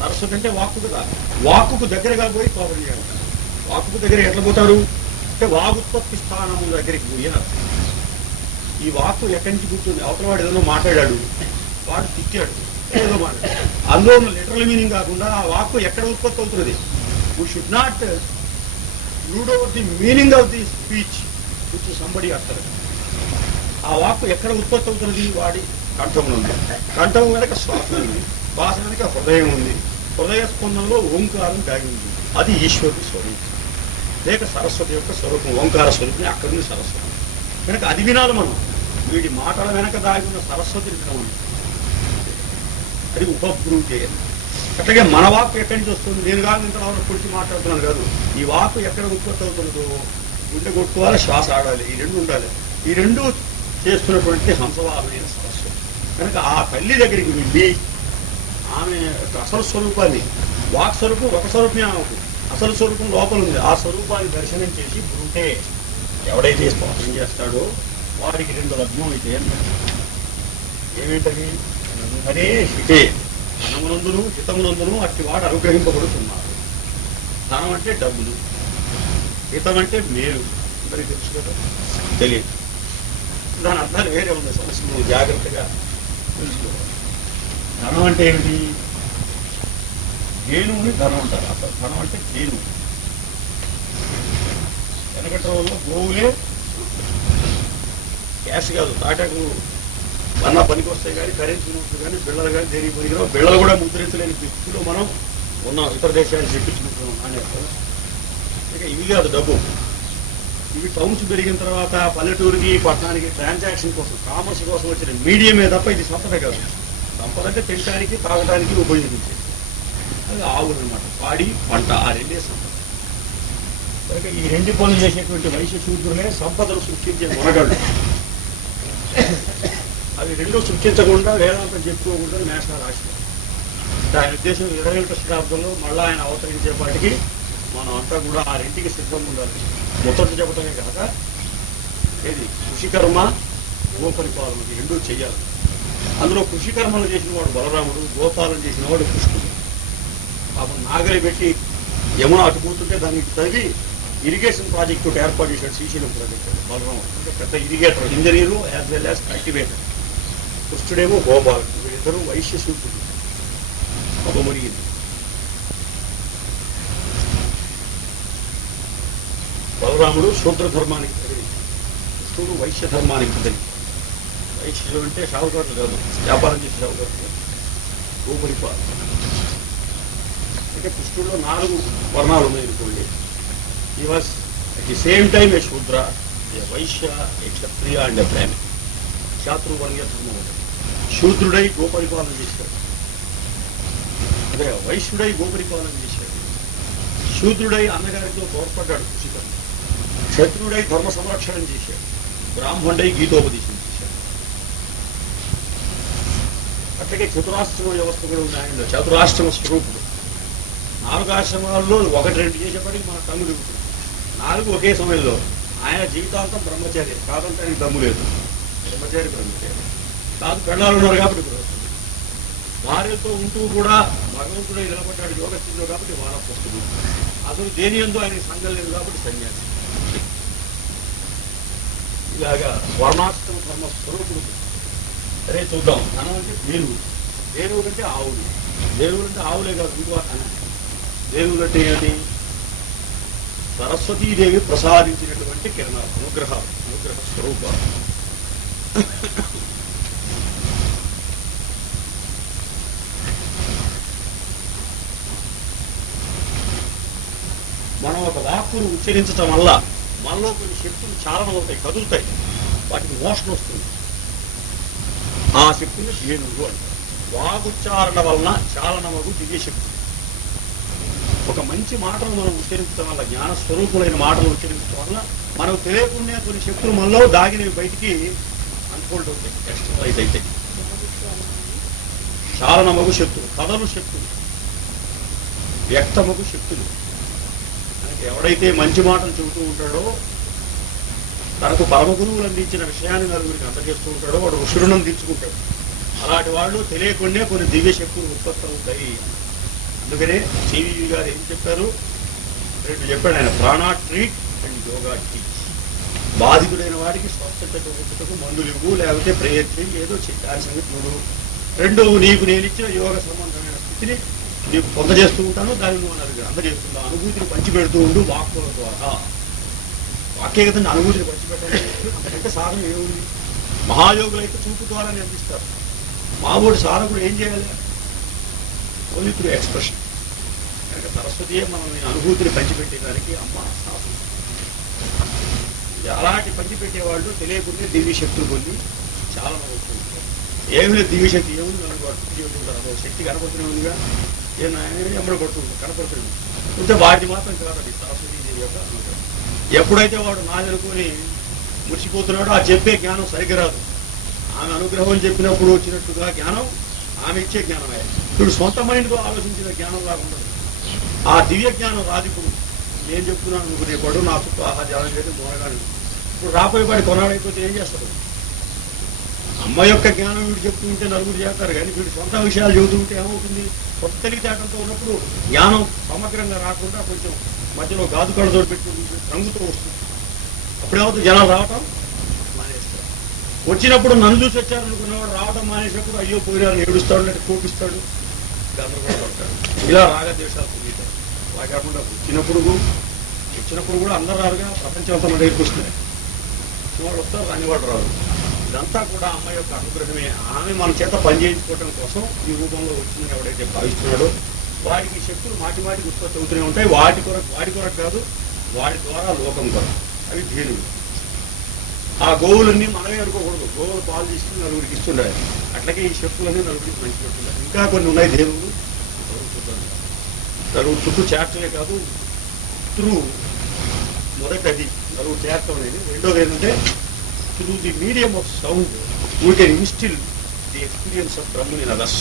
సరస్వతి అంటే వాక్కు కదా, వాక్కుకు దగ్గరగా పోయి స్తోత్రం చేయాలి. వాక్కుకు దగ్గర ఎట్లా పోతారు అంటే వాగుత్పత్తి స్థానము దగ్గరికి పోయి అని అర్థం. ఈ వాక్కు ఎక్కడి నుంచి కూర్చుంది? అవతల వాడు ఏదైనా మాట్లాడాడు, వాడు తిట్టాడు, ఏదో మాట్లాడాడు, అందులో లిటరల్ మీనింగ్ కాకుండా ఆ వాక్కు ఎక్కడ ఉత్పత్తి అవుతున్నది. We should not rude over the meaning of the speech which somebody అర్థం. ఆ వాక్కు ఎక్కడ ఉత్పత్తి అవుతున్నది? వాడి కంఠం ఉంది, కంఠం వెనక శ్వాస ఉంది, శ్వాస వెనక హృదయం ఉంది, హృదయ స్పందనలో ఓంకారం దాగి ఉంది. అది ఈశ్వరుడి స్వరూపం, లేక సరస్వతి యొక్క స్వరూపం. ఓంకార స్వరూపం అక్కడ ఉంది సరస్వతి. కనుక అది వినాలి మనం. వీడి మాటల వెనక దాగి ఉన్న సరస్వతిని వినమని, అది ఉపబ్రూతే. అట్లాగే మన వాక్కు ఎక్కడి నుంచి వస్తుంది? నేను కాదు ఇంత పొడిచి మాట్లాడుతున్నాను కాదు. ఈ వాక్కు ఎక్కడ ఉత్పత్తి అవుతుందో గుండె కొట్టుకోవాలి, శ్వాస ఆడాలి, ఈ రెండు ఉండాలి. ఈ రెండు చేస్తున్నటువంటి హంసవాహనైన సరస్వతి. కనుక ఆ తల్లి దగ్గరికి వెళ్ళి ఆమె అసలు స్వరూపాన్ని, వాక్ స్వరూపం ఒక స్వరూపమే ఆమెకు, అసలు స్వరూపం లోపల ఉంది. ఆ స్వరూపాన్ని దర్శనం చేసి బ్రూటే ఎవడైతే స్తోత్రం చేస్తాడో వాడికి 2 లగ్నం అయితే ఏమిటవి? అదే హితే, ధనమునందును హితమునందును అట్టి వాడు అనుగ్రహింపబడుతున్నారు. ధనం అంటే డబ్బులు, హితం అంటే మేలు. అందరికీ తెలుసు కదా, తెలియదు. దాని అర్థాలు వేరే ఉంది. సమస్యలు జాగ్రత్తగా తెలుసుకోవాలి. ధనం అంటే ఏమిటి? ధేనువుని ధనం అంటారు. అసలు ధనం అంటే ధేను. వెనకటి రోజుల్లో గోవులే క్యాష్ కాదు, తాటాకు వన్నా పనికి వస్తాయి కానీ కరెన్సీ నోట్లు కానీ బిళ్ళలు కానీ దేనికి పనికిరావు. బిళ్ళలు కూడా ముద్రించలేని స్థితిలో మనం ఉన్నాం. ఇతర దేశాలు చెప్పించుకుంటున్నాం నాణ్యత. ఇక ఇవి కాదు డబ్బు. ఇవి టౌన్స్ పెరిగిన తర్వాత పల్లెటూరికి పట్టణానికి ట్రాన్సాక్షన్ కోసం, కామర్స్ కోసం వచ్చిన మీడియమే తప్ప ఇది సంపద కాదు. సంపద అంటే తినడానికి తాగడానికి ఉపయోగించేది. అది ఆవులు అనమాట, పాడి పంట, ఆ రెండే సంపద. కనుక ఈ 2 పనులు చేసేటువంటి వైశ్య శూద్రులే సంపదను సృష్టించే మొనగాళ్ళు. అవి 2 సృష్టించకుండా వేదాంతం చెప్పుకోకుండా నేషనల్ రాష్ట్రం. ఆయన ఉద్దేశం 21వ శతాబ్దంలో మళ్ళీ ఆయన అవతరించేపాటికి మనం అంతా కూడా ఆ 2కి సిద్ధంగా ఉండాలి. మొదటి చెప్పటమే కాక ఏది కృషికర్మ, గోపరిపాలన, ఈ 2 చెయ్యాలి. అందులో కృషికర్మలు చేసిన వాడు బలరాముడు, గోపాలన చేసిన వాడు కృష్ణుడు. పాపం నాగలి పెట్టి యమున అటుపోతుంటే దానికి తగిలి ఇరిగేషన్ ప్రాజెక్ట్ ఒకటి ఏర్పాటు చేశాడు. శ్రీశైలం ప్రాజెక్ట్ బలరాముడు అంటే పెద్ద irrigator, engineer as well as cultivator. కృష్ణుడేమో గోపాలుడు. వీళ్ళిద్దరూ వైశ్య సూత్రుడు. ఒక మురిగింది. బలరాముడు శూద్ర ధర్మానికి తగిలి, కృష్ణుడు వైశ్య ధర్మానికి తగిలి. వైశ్యులు అంటే షావుకారులు కాదు, వ్యాపారం చేసే షావుకారులు కాదు, గోపరిపాలన. అంటే కృష్ణుడిలో 4 వర్ణాలు ఉన్నాయి అనుకోండి. ఈ was at the same time a Shudra, a Vysya, A Kshatriya and ఏ బ్రాహ్మణ. శాత్రువర్ణీయ ధర్మం ఉంటుంది. శూద్రుడై గోపరిపాలన చేశాడు. అదే వైశ్యుడై గోపరిపాలన చేశాడు, శూద్రుడై అన్నగారితో తోడ్పడ్డాడు కృషితో, క్షత్రుడై ధర్మ సంరక్షణం చేశాడు, బ్రాహ్మణుడై గీతోపదేశం చేశాడు. అట్లాగే చతురాశ్రమ వ్యవస్థ కూడా ఉంది ఆయనలో. చతురాశ్రమ స్వరూపుడు. 4 ఆశ్రమాల్లో 1-2 చేసేప్పటికి మన కన్ను దిగుతుంది. 4 ఒకే సమయంలో. ఆయన జీవితాంతం బ్రహ్మచారి కాదంటే ఆయనకి దమ్ము లేదు. బ్రహ్మచారి కాదు, పెళ్ళాలు ఉన్నారు కాబట్టి గృహస్థుడు. భార్యతో ఉంటూ కూడా భగవంతుడై నిలబడ్డాడు యోగస్థితిలో కాబట్టి వానప్రస్థుడు. అసలు దేని యందు ఆయనకి సంఘం లేదు కాబట్టి సన్యాసి. ఇలాగా వర్ణాశ్రమ ధర్మ స్వరూపుడు. సరే చూద్దాం. ధనం అంటే దేవుడు, దేవుడు అంటే ఆవులు, దేవుడు అంటే ఆవులే కాదు, ఇంకో దేవుడు అంటే ఏంటి? సరస్వతీదేవి ప్రసాదించినటువంటి కిరణాలు, అనుగ్రహ స్వరూపాలు. మనం ఒక వాక్కును ఉచ్చరించటం వల్ల మనలో కొన్ని శక్తులు చాలనం అవుతాయి, కదులుతాయి, వాటికి మోషన్ వస్తుంది. ఆ శక్తిని ధేనువు అంటారు. వాగుచ్చారణ వలన చాలనమగు దివ్యశక్తి. ఒక మంచి మాటలు మనం ఉచ్చరించడం వల్ల, జ్ఞాన స్వరూపులైన మాటలు ఉచ్చరించడం వల్ల మనకు తెలియకుండా కొన్ని శక్తులు మనలో దాగినవి బయటికి అన్ఫోల్డ్ అవుతాయి, ఎక్స్టర్నలైజ్ అవుతాయి. చాలనమగు శక్తులు, కథలు శక్తులు, వ్యక్తమగు శక్తులు. ఎవడైతే మంచి మాటలు చెబుతూ ఉంటాడో, తనకు పరమ గురువులు అందించిన విషయాన్ని నలుగురికి అందజేస్తూ ఉంటాడో వాడు ఋషురుణం తీర్చుకుంటాడు. అలాంటి వాళ్ళు తెలియకుండా కొన్ని దివ్య శక్తులు ఉత్పత్తి అవుతాయి. అందుకనే సివి గారు ఏం చెప్పారు? 2 చెప్పాడు ఆయన, ప్రాణా ట్రీట్ అండ్ యోగా టీచ్. బాధితుడైన వాడికి స్వస్థతకు మందులు ఇవ్వు, లేకపోతే ప్రేయర్ చేయి, ఏదో దాని సంగతి చూడు. 2, నీకు నేను ఇచ్చిన యోగ సంబంధమైన స్థితిని నీకు పొందజేస్తూ ఉంటాను, దాన్ని నువ్వు నలుగురు అందజేస్తున్నా. అనుభూతిని పంచిపెడుతూ ఉండు వాక్కుల ద్వారా. వాక్య కదండి అనుభూతిని పంచిపెట్టాలి. అంతకంటే సాధన ఏముంది? మహాయోగులు అయితే చూపు ద్వారా అందిస్తారు. మామూలు సాధకుడు ఏం చేయాలి? Only through expression. కనుక సరస్వతియే మనం అనుభూతిని పంచిపెట్టేదానికి అమ్మ సాధన. అలాంటి పంచిపెట్టేవాళ్ళు తెలియకుండా దివ్య శక్తులు పొంది చాలా అవుతుంది. ఏమి దివ్య శక్తి ఏముంది? నన్ను అదొక శక్తి కనపడుతూనే ఉందిగా, ఎమ్మడి పడుతుంది, కనపడుతుంది. ఉంటే వాటి మాత్రం కాదండి సరస్వతీదేవి యొక్క అనుగ్రహం. ఎప్పుడైతే వాడు నాదనుకొని మురిసిపోతున్నాడో ఆ చెప్పే జ్ఞానం సరిగ్గా రాదు. ఆమె అనుగ్రహం చెప్పినప్పుడు వచ్చినట్టుగా జ్ఞానం ఆమె ఇచ్చే జ్ఞానమే. ఇప్పుడు సొంత మైండ్తో ఆలోచించిన జ్ఞానంలాగా ఉండదు. ఆ దివ్య జ్ఞానం రాదు. ఇప్పుడు నేను చెప్తున్నాను, నువ్వు రేపడు నా చుట్టూ ఆహారం లేదు మోనగాని. ఇప్పుడు రాబోయే వాడి కొనాడైపోతే ఏం చేస్తాడు? అమ్మ యొక్క జ్ఞానం వీడు చెప్తూ ఉంటే నలుగురు చేస్తారు, కానీ వీడు సొంత విషయాలు చెబుతూ ఉంటే ఏమవుతుంది? కొత్త తెలివితేటలతో ఉన్నప్పుడు జ్ఞానం సమగ్రంగా రాకుండా కొంచెం మధ్యలో గాజు కళ్ళతో పెట్టుకుని రంగుతో వస్తుంది. అప్పుడేమవుతుంది? జనాలు రావటం మానేస్తారు. వచ్చినప్పుడు నన్ను చూసి వచ్చారనుకున్నవాడు రావడం మానేసినప్పుడు అయ్యో పోయినారని ఏడుస్తాడు, లేకపోతే కోపిస్తాడు, గందరగోళ పడతాడు. ఇలా రాగద్వేషాలు పొందుతారు. అలా కాకుండా వచ్చినప్పుడు కూడా అందరు రారుగా, ప్రపంచం అంతా మన దగ్గరికి వస్తున్నాయి. వాళ్ళు వస్తారు, రానివాడు రారు. ఇదంతా కూడా అమ్మ యొక్క అనుగ్రహమే. ఆమె మన చేత పనిచేయించుకోవడం కోసం ఈ రూపంలో వచ్చిందని ఎవడైతే భావిస్తున్నాడో వాడికి శక్తులు మాటిమాటికి ఉత్పత్తి అవుతూనే ఉంటాయి. వాడి కొరకు కాదు, వాడి ద్వారా లోకం కొరకు. అవి ధేనులు. ఆ గోవులన్నీ మనమే అనుకోకూడదు. గోవులు పాలు తీసుకుని నలుగురికి ఇస్తుండాలి. అట్లాగే ఈ శక్తులన్నీ నలుగురికి మంచి పెట్టున్నారు. ఇంకా కొన్ని ఉన్నాయి ధేనులు. నలుగురు చుట్టూ చేర్చలే కాదు, త్రూ మొదటి అది నలుగురు చేర్చడం అనేది. రెండోది ఏంటంటే through the medium of sound we can instill the experience of Brahman in others.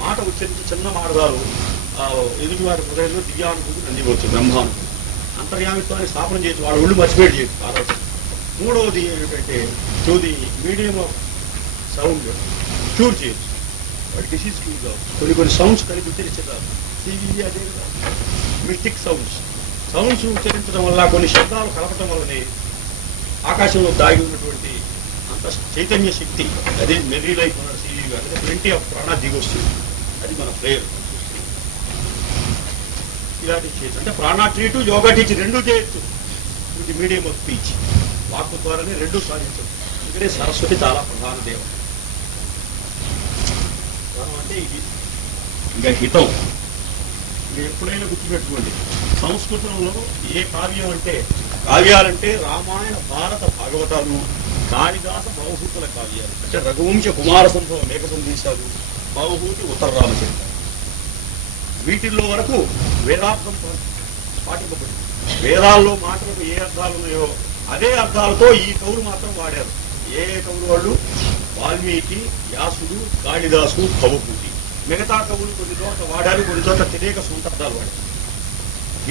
మాట ఉచ్చరించి చిన్న మాటదారు ఎదుటివారి హృదయంలో దివ్యానుభూతిని అందివచ్చు. బ్రహ్మానుభూతి అంతర్యామిత్వాన్ని స్థాపన చేయొచ్చు. వాడు ఒళ్ళు మర్చిపోయి చేయొచ్చు. పార్వతి. మూడవది ఏమిటంటే through the medium of sound cure చేయొచ్చు. వాడి డిసీజ్ క్యూర్ కావచ్చు. కొన్ని సౌండ్స్ కలిపి ఉచ్చరించేదారు. టీవీ అదే మిస్టిక్ సౌండ్స్ ఉచ్చరించడం వల్ల, కొన్ని శబ్దాలు కలపటం వల్లనే ఆకాశంలో దాగి ఉన్నటువంటి అంత చైతన్య శక్తి, అదే మెరీ లైఫ్ ఉన్న సివి గారు ప్lenty ఆఫ్ ప్రాణ దిగొస్తుంది. అది మన ప్రేయర్. ఇలాంటి చేయొచ్చు. అంటే ప్రాణ ట్రీటు, యోగా టీచ్ రెండూ చేయొచ్చు. ఇది మీడియం ఆఫ్ స్పీచ్. వాక్కు ద్వారానే రెండూ సాధించవచ్చు. ఎందుకంటే సరస్వతి చాలా ప్రధాన దేవత. అంటే ఇది ఇంకా హితం. మీరు ఎప్పుడైనా గుర్తుపెట్టుకోండి, సంస్కృతంలో ఏ కావ్యం అంటే, కావ్యాలంటే రామాయణ, భారత, భాగవతాలు, కాళిదాస భవభూతుల కావ్యాలు. అంటే రఘువంశ కుమార సంభవం మేఘ సందేశాలు, భవభూతి, ఉత్తర రామచరిత. వీటిల్లో వరకు వేదార్థం పాటింపబడింది. వేదాల్లో మాటలకు ఏ అర్థాలు ఉన్నాయో అదే అర్థాలతో ఈ కవులు మాత్రం వాడారు. ఏ కవులు వాళ్ళు? వాల్మీకి, వ్యాసుడు, కాళిదాసు, కవుకూటి. మిగతా కవులు కొన్ని చోట్ల వాడారు, కొన్ని చోట్ల తెలియక సొంత అర్థాలు వాడారు.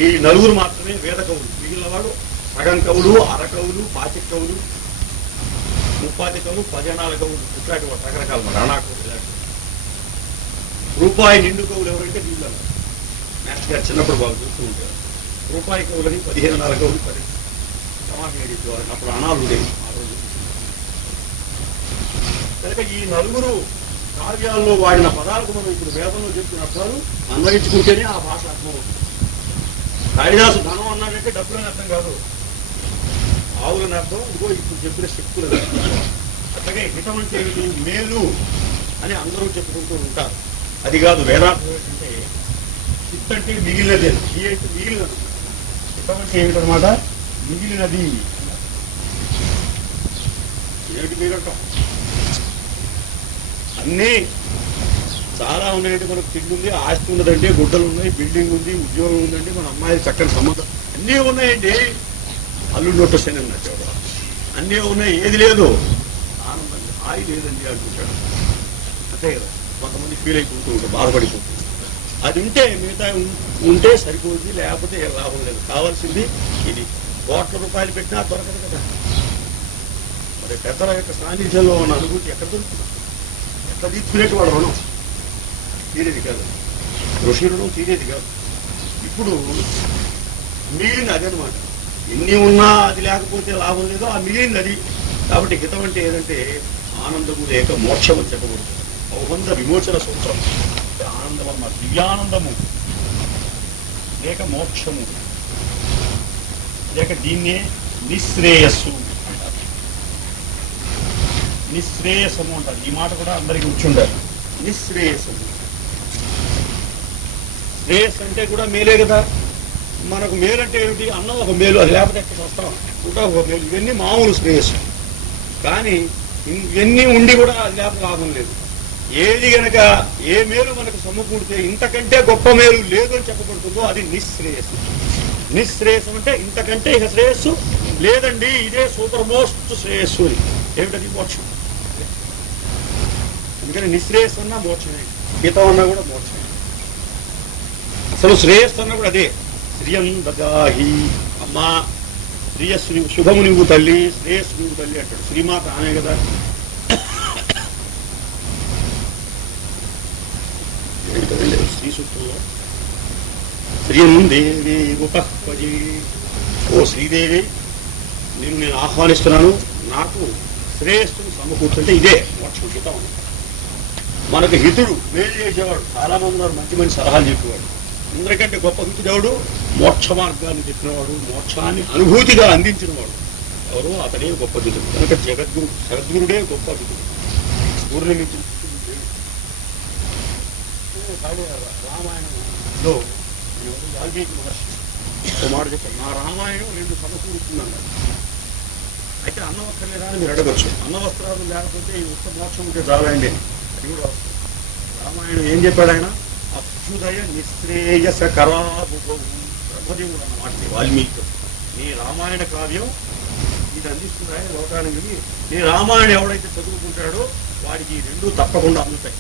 ఈ నలుగురు మాత్రమే వేద కవులు. మిగిలిన వాడు సగం కవులు, అరకవులు, పాతిక కవులు, ముప్పాతి కవులు, 14 కవులు, ఇట్లాంటి రకరకాల రాణా కవులు. ఇలాంటి రూపాయి నిండు కవులు ఎవరంటే వీళ్ళు మాస్టర్ గారు చిన్నప్పుడు బాగా చూస్తూ ఉంటారు. రూపాయి కవులని 15 కవులు 10 సమావేశ అప్పుడు అనాలు ఉండేవి ఆ రోజు. కనుక ఈ నలుగురు కావ్యాల్లో వాడిన పదాలకు మనం ఇప్పుడు వేదంలో చెప్తున్న అర్థాలు అన్వయించుకుంటేనే ఆ భాష అర్థం అవుతుంది. కాళిదాసు ధనం అన్నాడంటే డబ్బులని అర్థం కాదు, ఆవులని అర్థం. ఇదిగో ఇప్పుడు చెప్పిన శక్తులని అర్థం. అట్లాగే హితం అంటే ఏమిటి? మేలు అని అందరూ చెప్పుకుంటూ ఉంటారు. అది కాదు వేదాంతం. ఏంటంటే హిత్ అంటే మిగిలినది, ఈ అంటే మిగిలినది. హితం అంటే ఏమిటనమాట? మిగిలినది. ఏమిటి మిగలటం? అన్నీ చాలా ఉన్నాయండి. మనకు తిండి ఉంది, ఆస్తి ఉన్నదండి, గుడ్డలు ఉన్నాయి, బిల్డింగ్ ఉంది, ఉద్యోగం ఉందండి, మన అమ్మాయి చక్కని సంబంధం అన్నీ ఉన్నాయండి. అల్లుడు నొట్టొస్తాను అన్నట్టు అన్నీ ఉన్నాయి, ఏది లేదు ఆనందం హాయి లేదండి అనుకుంటాడు. అంతే కదా, కొంతమంది ఫీల్ అయిపోతూ ఉంటారు, బాధపడిపోతూ. అది ఉంటే మిగతా ఉంటే సరిపోతుంది, లేకపోతే ఏ లాభం లేదు. కావాల్సింది ఇది. కోట్ల రూపాయలు పెట్టినా దొరకదు కదా. మరి పెద్దల యొక్క సాన్నిధ్యంలో ఉన్న అనుభూతి ఎక్కడ దొరుకుతుంది? ఎట్లా తీసుకునేటి వాడు రుణం తీరేది కాదు, ఋషి రుణం తీరేది కాదు. ఇప్పుడు మిగిలింది అదనమాట. ఎన్ని ఉన్నా అది లేకపోతే లాభం లేదో ఆ మిగిలింది అది. కాబట్టి హితం అంటే ఏదంటే ఆనందము లేక మోక్షం అని చెప్పబడుతుంది. ఔబంధ విమోచన సూత్రం. ఆనందం అన్నమాట, దివ్యానందము లేక మోక్షము లేక దీన్నే నిశ్రేయస్సు అంటారు. నిశ్రేయసము అంటారు. ఈ మాట కూడా అందరికీ కూర్చుండాలి. నిశ్రేయసము. శ్రేయస్ అంటే కూడా మేలే కదా. మనకు మేలంటే ఏమిటి? అన్నం ఒక మేలు, అది లేకపోతే ఎక్కడ వస్తాం, కూడా ఒక మేలు. ఇవన్నీ మామూలు శ్రేయస్సు. కానీ ఇవన్నీ ఉండి కూడా అది లేకపోతే లాభం లేదు. ఏది గనక ఏ మేలు మనకు సమకూడితే ఇంతకంటే గొప్ప మేలు లేదు అని చెప్పబడుతుందో అది నిశ్రేయస్సు. నిశ్రేయస్సు అంటే ఇంతకంటే ఇక శ్రేయస్సు లేదండి, ఇదే సూపర్ మోస్ట్ శ్రేయస్సు అని. ఏమిటది? మోక్షం. అందుకని నిశ్రేయస్సు అన్నా మోక్షమే, హితం అన్నా కూడా మోక్షమే. అసలు శ్రేయస్సు అన్నా కూడా అదే. శ్రియం దదాహి, అమ్మా శ్రేయస్సు నీవు, శుభము నువ్వు తల్లి, శ్రేయస్సు నువ్వు తల్లి అంటాడు. శ్రీమాత ఆమె కదా. శ్రీ సూక్తంలో శ్రీయం దేవి ఉపపది, ఓ శ్రీదేవి నేను ఆహ్వానిస్తున్నాను, నాకు శ్రేయస్సును సమకూర్చుంటే ఇదే మోక్షం, హితం. మనకు హితుడు మేలు చేసేవాడు చాలా మంది ఉన్నారు, మంచి మంచి సలహాలు చెప్పేవాడు. అందరికంటే గొప్ప హితుడెవడు? మోక్ష మార్గాన్ని చెప్పినవాడు, మోక్షాన్ని అనుభూతిగా అందించినవాడు ఎవరు? అతడే గొప్ప హితుడు. కనుక జగద్గురుడే గొప్ప హితుడు. గురుని మించిన రామాయణంలో వాల్మీకి మహర్షి ఒక మాట చెప్పారు, నా రామాయణం 2 సమకూరుతుందన్నాడు. అయితే అన్నం అక్కర్లేదా అని మీరు అడగచ్చు. అన్న వస్త్రాలు లేకపోతే ఈ ఉత్త మోక్షం ఉంటే చాలండి, అది కూడా వస్తుంది. రామాయణం ఏం చెప్పాడు ఆయన? అభ్యుదయ నిశ్రేయస కరాభుభవు. బ్రహ్మదేవుడు అన్నమాట వాల్మీకి. నీ రామాయణ కావ్యం ఇది అందిస్తుందా లోకానికి? నీ రామాయణం ఎవడైతే చదువుకుంటాడో వాడికి ఈ 2 తప్పకుండా అందుతాయి.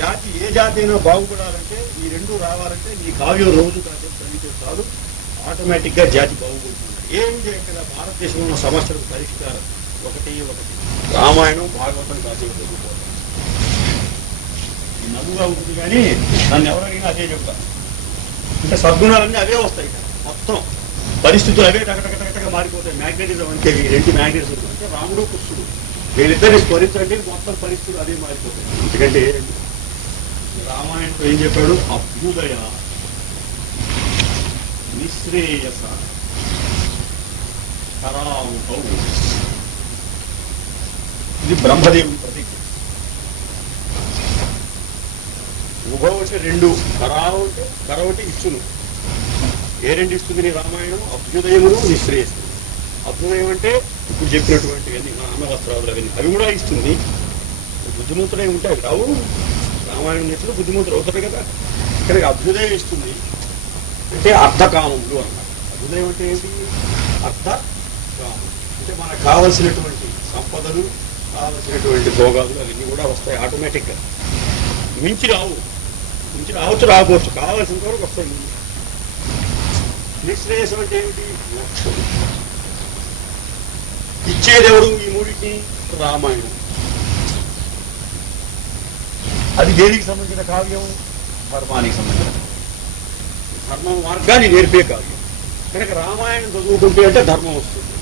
జాతి ఏ జాతి అయినా బాగుపడాలంటే ఈ 2 రావాలంటే నీ కావ్యం రోజు కాసేపు చదివితే చాలు, ఆటోమేటిక్గా జాతి బాగుపడుతుంది. ఏం చేయకుండా భారతదేశంలో ఉన్న సమస్యలకు పరిష్కారం ఒకటి రామాయణం, భాగవతం కాసేపు చదువుకోవాలి. నవ్వుగా ఉంటుంది కానీ నన్ను ఎవరైనా అదే చెప్తారు. అంటే సద్గుణాలన్నీ అవే వస్తాయి. మొత్తం పరిస్థితులు అవే టకటకటగా మారిపోతాయి. మ్యాగ్నెటిజం అంటే ఈ 2 మ్యాగ్నెటిజం అంటే రాముడు కృష్ణుడు వీళ్ళిద్దరిని స్మరించండి, మొత్తం పరిస్థితులు అదే మారిపోతాయి. ఎందుకంటే రామాయణంలో ఏం చెప్పాడు? అభ్యుదయ నిశ్రేయస కరావుభౌ. ఇది బ్రహ్మదేవుని ప్రతిజ్ఞ. ఉభవ అంటే 2, కరవటి ఇచ్చును. ఏ 2 ఇస్తుంది నీ రామాయణం? అభ్యుదయమును నిశ్రేయస్సు. అభ్యుదయం అంటే ఇప్పుడు చెప్పినటువంటి మన అన్న వస్త్రాలు అవన్నీ అవి కూడా ఇస్తుంది. బుద్ధిమంతుడై ఉంటే అవి రావు. రామాయణం నేర్చుకుని బుద్ధిమంతుడు అవుతాడు కదా. ఇక్కడికి అభ్యుదయం ఇస్తుంది అంటే అర్థకామములు అన్నారు. అభ్యుదయం అంటే ఏంటి? అర్థకామం అంటే మనకు కావలసినటువంటి సంపదలు, కావలసినటువంటి భోగాలు అవన్నీ కూడా వస్తాయి ఆటోమేటిక్గా. మించి రావచ్చు రాకపోవచ్చు, కావాల్సినంత వరకు వస్తాయి. నిశ్రేయసం అంటే ఏమిటి? మోక్షం. ఇచ్చేదెవరు ఈ మూడికి? రామాయణం. అది దేనికి సంబంధించిన కావ్యం? ధర్మానికి సంబంధించిన, ధర్మ మార్గాన్ని నేర్పే కావ్యం. కనుక రామాయణం చదువుకుంటే అంటే ధర్మం వస్తుంది.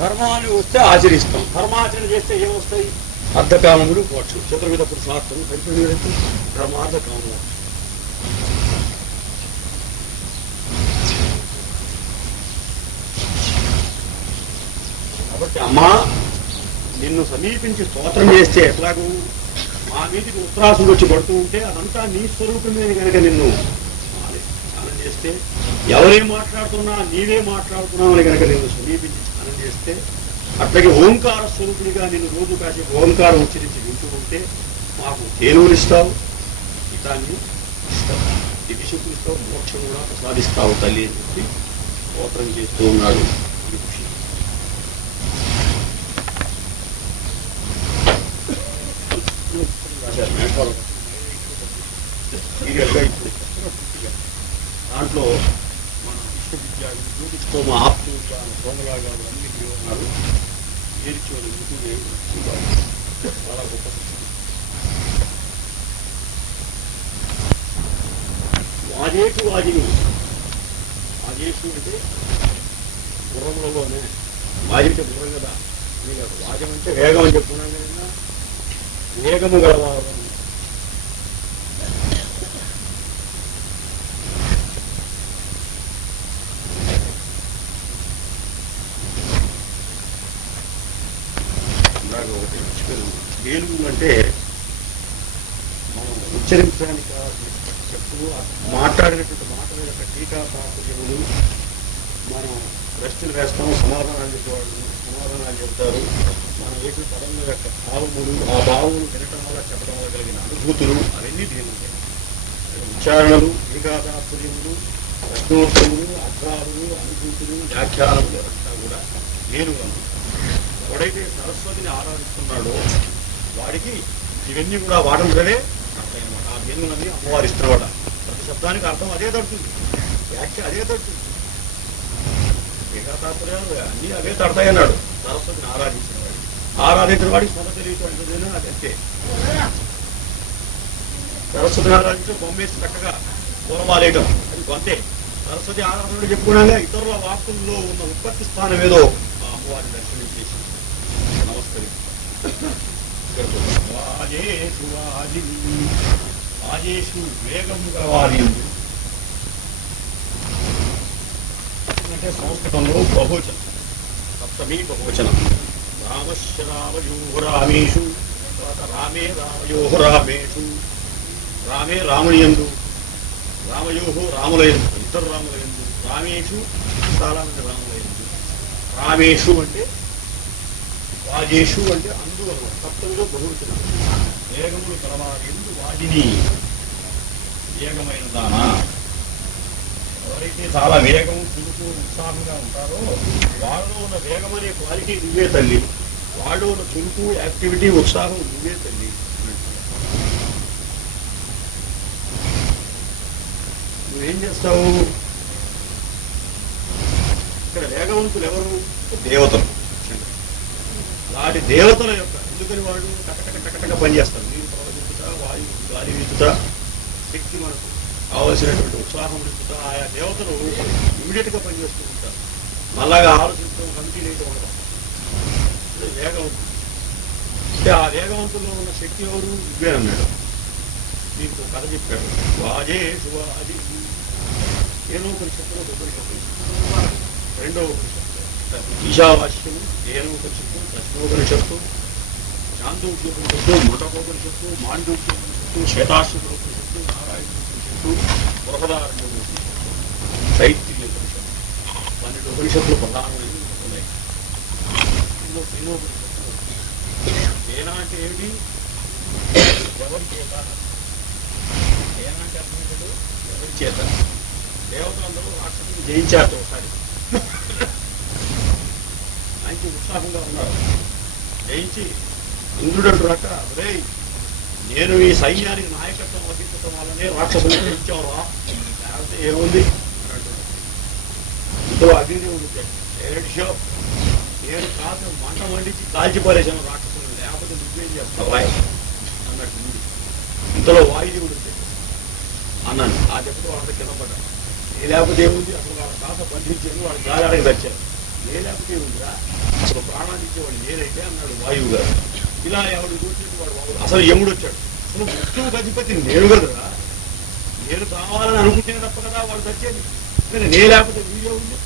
ధర్మాన్ని వస్తే ఆచరిస్తాం. ధర్మాచరణ చేస్తే ఏమొస్తాయి? అర్థకామములు, మోక్షం. చతుర్విధ పురుషార్థం సరిపోయినట్టు ధర్మార్థ కామం. కాబట్టి అమ్మా నిన్ను సమీపించి స్తోత్రం చేస్తే ఎట్లాగూ మా మీదికి ఉత్తరాసులు వచ్చి పడుతూ ఉంటే అదంతా నీ స్వరూపమే కనుక నిన్ను స్నానం చేస్తే, ఎవరేం మాట్లాడుతున్నా నీవే మాట్లాడుతున్నావు అని కనుక నిన్ను సమీపించి స్నానం చేస్తే, అట్లాగే ఓంకార స్వరూపునిగా నిన్ను రోజు కాసేపు ఓంకారం ఉచ్చరించి వింటూ ఉంటే మాకు తేనువులు ఇస్తావు, హితాన్ని ఇస్తావు, దివిశక్తులు ఇస్తావు, మోక్షం కూడా ప్రసాదిస్తావు తల్లి అని చెప్పి స్తోత్రం చేస్తూ ఉన్నాడు ఈ ఋషి. దాంట్లో మన విశ్వవిద్యాలయం మా ఆప్తు సోమలా గారు అన్ని ఉన్నారు. ఏర్చోలు చాలా గొప్ప. వాజేషు వాజిని, వాజేషు అంటే గుర్రములలోనే, వాజి అంటే గుర్రం కదా, వాజం అంటే వేగం అని చెప్పుకున్నాం కదా, వేగము గలవారు. ఏనుగు అంటే మనం ఉచ్చరించడానికి చెప్పుడు మాట్లాడినటువంటి మాటల యొక్క టీకా తాత్పర్యములు, మనం ప్రశ్నలు వేస్తాము, సమాధానాలు చెప్పేవాళ్ళు సమాధానాలు చెప్తారు. మనం వేసిన పదముల యొక్క భావములు, ఆ భావములు వినటం వల్ల చెప్పడం వల్ల కలిగిన అనుభూతులు అవన్నీ దీని ఉంటాయి. ఉచ్చారణలు, టీకా తాత్పర్యములు, ప్రశ్నోత్తరములు, అర్థాలు, అనుభూతులు, వ్యాఖ్యానములు అంతా కూడా ఏనుగు. ఎవడైతే సరస్వతిని ఆరాధిస్తున్నాడో వాడికి ఇవన్నీ కూడా వాడంతరే అర్థమైనమాట. ఆ ఏనుగునది అమ్మవారి ఇష్టవాడ. ప్రతి శబ్దానికి అర్థం అదే తడుతుంది, వ్యాఖ్య అదే తడుతుంది, ఏకాతాత్పర్యాలు అన్నీ అవే తడతాయి అన్నాడు. సరస్వతిని ఆరాధించిన వాడు, ఆరాధించిన వాడికి సొంత తెలియదు అదంతే. సరస్వతిని ఆరాధించడం బొమ్మేసి చక్కగా పూర్వాలేయటం అది కొంతే. సరస్వతి ఆరాధనలు చెప్పుకున్నాగా ఇతరుల వాక్కుల్లో ఉన్న ఉత్పత్తి స్థానం ఏదో ఆ అమ్మవారిని దర్శనం చేసి నమస్కరిస్తాం. వాజేషు వేగము గలవారి అంటే సంస్కృతంలో బహువచనం, సప్తమీ బహువచనం. రామశ్చ రామయోః రామేషు, రామే రామయోః రామేషు, రామే రామునియందు, రామయోః రాములయందు, ఇద్దరు రాములయందు, రామేషు చాలా మంది రాములయందు. రామేషు అంటే, వాజేషు అంటే అందు అనమాట. సప్తమిలో బహువచనం. వేగములు కలవారి ఎందు వాజిని, వేగమైన దానా. ఎవరైతే చాలా వేగం, చురుకు, ఉత్సాహంగా ఉంటారో వాళ్ళలో ఉన్న వేగం అనే క్వాలిటీ నువ్వే తల్లి, వాళ్ళు ఉన్న చురుకు, యాక్టివిటీ, ఉత్సాహం నువ్వే తల్లి. నువ్వేం చేస్తావు? ఇక్కడ వేగవంతులు ఎవరు? దేవతలు. వాటి దేవతల యొక్క, ఎందుకని వాళ్ళు టకటక పనిచేస్తారు. నీరు ప్రవహించుతా, వాయువు గాలి వీచుతా, శక్తి మనకు కావలసినటువంటి ఉత్సాహం నింపుతా ఆయా దేవతలు ఇమీడియట్ గా పనిచేస్తూ ఉంటారు. మళ్ళాగా ఆలోచించడం, కమిటీ లేక ఉండడం. వేగవంతులు అంటే ఆ వేగవంతుల్లో ఉన్న శక్తి ఎవరు? ఇవ్వేనన్నాడు. దీనికి కథ చెప్పాడు. వాజేషు వాజి, ఏనో ఉపనిషత్తులో ఉపనిషత్తు, రెండో ఉపనిషత్తు ఈశావాస్యము, ఏనో ఉపనిషత్తు, ప్రశ్నోపనిషత్తు, చాందోగ్యోపనిషత్తు, మృటకోపనిషత్తు, మాండూక్యోపనిషత్తు, శ్వేతాశ్వతోపనిషత్తు, నారాయణోపనిషత్తు, బృహదారణ్యోపనిషత్తు, తైత్తిరీయోపనిషత్తు. 12 ఉపనిషత్తులు ప్రధానమైనవి ఉన్నాయి. ఇందులో ప్రేమోపనిషత్తు. ఏనా అంటే ఏమిటి? ఎవరి చేత? ఏనంటే అర్థమేంటాడు ఎవరి చేత దేవతలందరూ రాక్షసుని జయించారు ఒకసారి మంచి ఉత్సాహంగా ఉన్నారు. జయించి ఇంద్రుడు రక రే నేను ఈ సైన్యానికి నాయకత్వం వహించడం వల్లనే రాక్షసుని జయించావురా, లేకపోతే ఏముంది ఇందులో అగ్నిదేవుడు ఏడ్షో నేను కాదు మంట మండించి కాల్చిపారేశాను రాక్షసుని, లేకపోతే నువ్వేం చేస్తావా అన్నట్టు ఇంతలో వాయుదేవుడు అన్నాను. ఆ దెబ్బతో వాళ్ళ కింద పడ్డాను. ఏ లేకపోతే ఏముంది అసలు వాళ్ళ కాస బంధించాను, వాళ్ళ గాలాడకి తెచ్చారు. ఏ లేకపోతే ఏముందిరా అసలు ప్రాణాన్ని ఇచ్చేవాడు నేనైతే అన్నాడు వాయువు గారు. ఇలా ఎవడు చూసినట్టు వాడు బాబు అసలు యముడు వచ్చాడు. అసలు మృత్యువు గతిపతి నేను కదరా, నేను కావాలని అనుకుంటే తప్ప కదా వాడు తెచ్చేది. నే లేకపోతే వీడియో ఉంది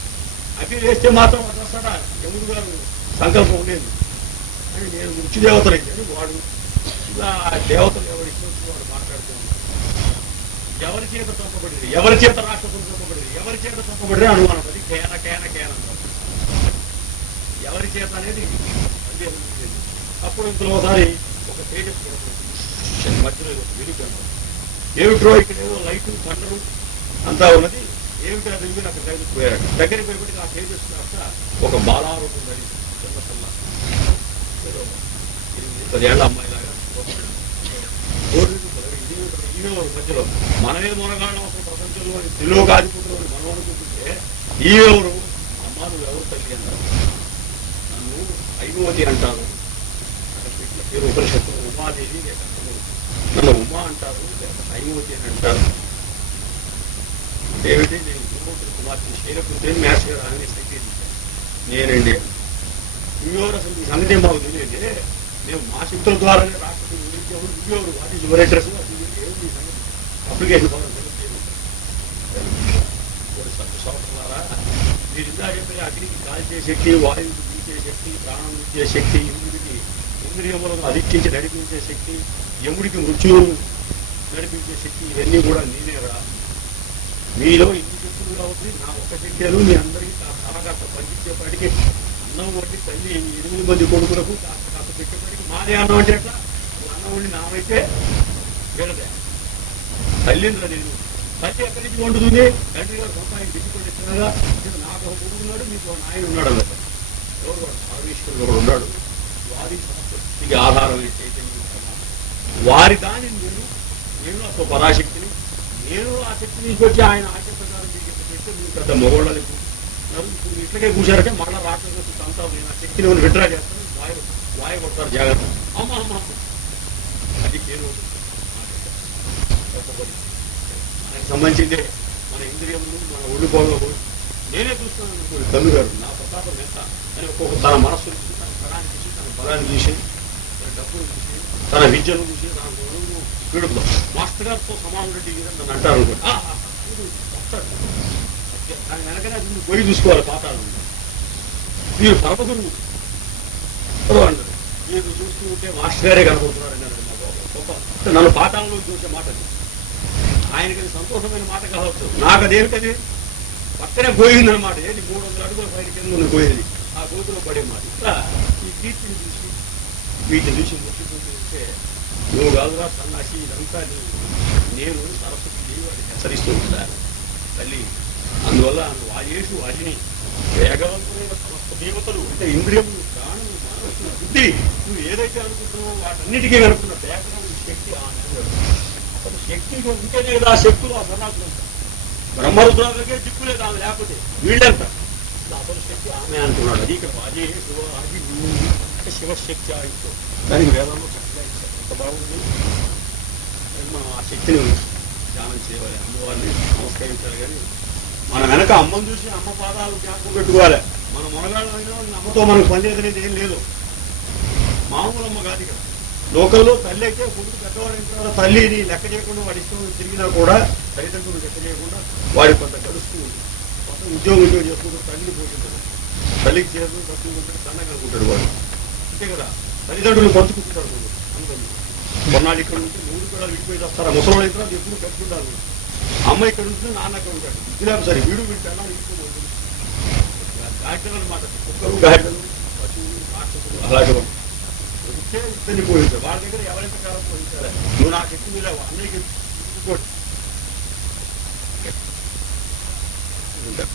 అగ్ని వేస్తే మాత్రం వాడు వస్తాడా యముడు గారు సంకల్పం ఉండేది అని నేను మృత్యుదేవతలైతే వాడు ఇలా దేవతలు ఎవరి ఇష్టం వాడు మాట్లాడుతూ ఉన్నాడు. ఎవరి చేత చంపబడింది, ఎవరి చేత రాక్షసులు చంపబడింది, ఎవరి చేత చంపబడి అనుమానం అది కేన కేన కేన ఎవరి చేత అనేది సందేహం. అప్పుడు ఇంతలో ఒకసారి ఒక తేజస్సు మధ్యలో వెలుగు ఏమిట్రో ఇక్కడ ఏదో లైటు థండరు అంతా ఉన్నది, ఏమిటి అది అక్కడ దగ్గరికి పోయారు. దగ్గరికి పోయేప్పటికి ఆ తేజస్సు కాస్త ఒక బాలారూపం అది చిన్న పిల్ల 10 ఏళ్ల అమ్మాయిలాగా ఈమె మధ్యలో మనమే మునగాళ్ళం అసలు ప్రపంచంలో త్రిలోకాధిపతులు మనం అనుకుంటుంటే ఈమెవరు అమ్మ నువ్వెవరు తల్లి అన్నారు. నన్ను ఐనువతి అంటారు, పేరు ఉపనిషత్తు ఉమాదేవి లేక నన్ను ఉమా అంటారు, లేక ఐనువతి అని అంటారు. ఏమిటి నేను గురుమూర్తి కుమార్తె శైలపుత్రి మ్యాథ్స్ గారు అని స్థితి నేనండి. ఇంకెవరు అసలు ఈ సంగతి మాకు తెలియదు, మేము మా శక్తుల ద్వారానే రాష్ట్రం ఎవరు ఇంకెవరు వాటి యువర్ అడ్రస్ ఏమి సంగతి అప్లికేషన్ ద్వారా మీరు ఇందా చెప్పే అగ్నికి కాల్చే శక్తి, వాయువుకి పీల్చే శక్తి, ప్రాణం ఇచ్చే శక్తి, ఇంద్రుడికి ఇంద్రియములను అధిష్ఠించి నడిపించే శక్తి, యముడికి మృత్యువు నడిపించే శక్తి, ఇవన్నీ కూడా నేనేరా. మీలో ఇన్ని శక్తులుగా ఉంది, నా ఒక శక్తులు మీ అందరికీ కాస్త పండించేపాటికి అన్నం వండి తల్లి 8 మంది కొడుకులకు కాస్త కాస్త పెట్టేపాటికి మాదే అన్నం అంటే ఎట్లా, అన్నం వండి నామైతే వీళ్ళదే తల్లింద్ర నేను. తల్లి ఎక్కడి నుంచి వండుతుంది, తండ్రి గారు సొంతానికి దిక్కుకొని ఇచ్చినగా నాకు ఒక కొడుకు ఉన్నాడు, మీకు ఒక నాయన ఉన్నాడు అన్నమాట. ఎవరు పరమేశ్వరుడు ఒకడు ఉన్నాడు, వారి సంస్కృతికి ఆధారమైన చైతన్యం వారి దానిని నేను అసలు పరాశక్తిని, నేను ఆ శక్తి నుంచి వచ్చి ఆయన ఆశ ప్రకారం మీకు పెట్టి మీరు పెద్ద మొగోళ్ళని ఇప్పుడు ఇట్లకే కూర్చారంటే మళ్ళీ రాష్ట్రంలో అంతా నేను ఆ శక్తిని విడ్రా చేస్తాను, వాయు కొడతారు జాగ్రత్త. అమ్మ అమ్మ అది పేరు మనకి సంబంధించిందే. మన ఇంద్రియములు మన ఒళ్ళు పోగలు నేనే చూస్తున్నాను కన్ను గారు నా ప్రతాపం ఎంత అని ఒక్కొక్క తన మనస్సును చూసి, తన స్థలాన్ని చూసి, తన బలాన్ని చూసి, తన డబ్బును చూసి, తన విద్యను చూసి, తన గొడవను వీడు మాస్టర్ గారితో సమానం రెడ్డి నన్ను అంటారు అనుకోండి వస్తాడు. దాని వెనకనే పోయి చూసుకోవాలి పాతాళం. మీరు పరమగురువు అంటారు, మీరు చూస్తూ ఉంటే మాస్టర్ గారే కనబడుతున్నారు అన్నారు. నన్ను పాతాళంలో చూసే మాట ఆయనకి అది సంతోషమైన మాట కావచ్చు, నాకు అదేమిటది పక్కనే పోయిందనమాట. ఏది 300 అడుగుల పైన కింద ఉన్న పోయేది ఆ గోతులో పడే మాట. ఇట్లా ఈ కీర్తిని చూసి వీటిని చూసి ముట్టుకుంటే నువ్వు కాదురా సన్నాసి ఇదంతా నేను సరస్వతి దేవి వాడిని హెచ్చరిస్తూ ఉంటాను తల్లి. అందువల్ల వాయేషు వాజిని వేగవంతులైన సమస్త దేవతలు అంటే ఇంద్రియములు, ప్రాణులు, మనస్సు, బుద్ధి నువ్వు ఏదైతే అనుకుంటున్నావో వాటన్నిటికీ కనుక్కున్న బ్యాక్గ్రౌండ్ శక్తి ఆమె. అసలు శక్తి ఉంటేనే కదా ఆ శక్తులు ఆ సన్నాసులు ఉంటాయి. బ్రహ్మరుద్రాలకే దిక్కు లేదు ఆమె లేకపోతే వీళ్ళంత అసలు శక్తి ఆమె అంటున్నాడు. అది ఇక్కడ వాజేషు అది అంటే శివశక్తి ఆయుతో దానికి వేదంలో చక్కగా ఇచ్చారు. ఎంత బాగుంది. మనం ఆ శక్తిని ధ్యానం చేయాలి, అమ్మవారిని నమస్కరించాలి. కానీ మన వెనక అమ్మను చూసి అమ్మ పాదాలు జ్ఞాపకం పెట్టుకోవాలి. మన మొనగాళ్ళ అమ్మతో మనకు పని అనేది ఏం లేదు. మామూలు అమ్మ కాదు కదా. లోకల్లో తల్లి అయితే కొడుకు పెద్దవాడు తర్వాత తల్లిని లెక్క చేయకుండా వాడి ఇష్టం తిరిగినా కూడా తల్లిదండ్రులు లెక్క చేయకుండా వాడి కొంత గడుస్తూ కొంత ఉద్యోగం చేసుకుంటూ తల్లిని పోతుంటాడు. తల్లికి చేస్తూ డబ్బులు ఉంటాడు, సన్నగా అనుకుంటాడు వాడు. అంతే కదా. తల్లిదండ్రులు పంచుకుంటారు అందరూ. కొన్నాళ్ళు ఇక్కడ ఉంటే 3 కూడా విడిపోయి వస్తారు. ముసలి అయితే ఎప్పుడు కట్టుకుంటారు. అమ్మ ఇక్కడ ఉంటుంది, నాన్న అక్కడ ఉంటాడు. ఇదిలేము సరే వీడు వింటాడా ఇంకోటి గాడిదలు అనమాట. కుక్కలు, గాడిదలు, పశువులు, రాక్షసులు అలాగే ఇద్దరిని పోయించారు. వాళ్ళ దగ్గర ఎవరైతే కాలం పోయించారా నువ్వు నాకు ఎక్కువ లేవు అన్నయ్యకి ఇంకోటి ఉంటారు.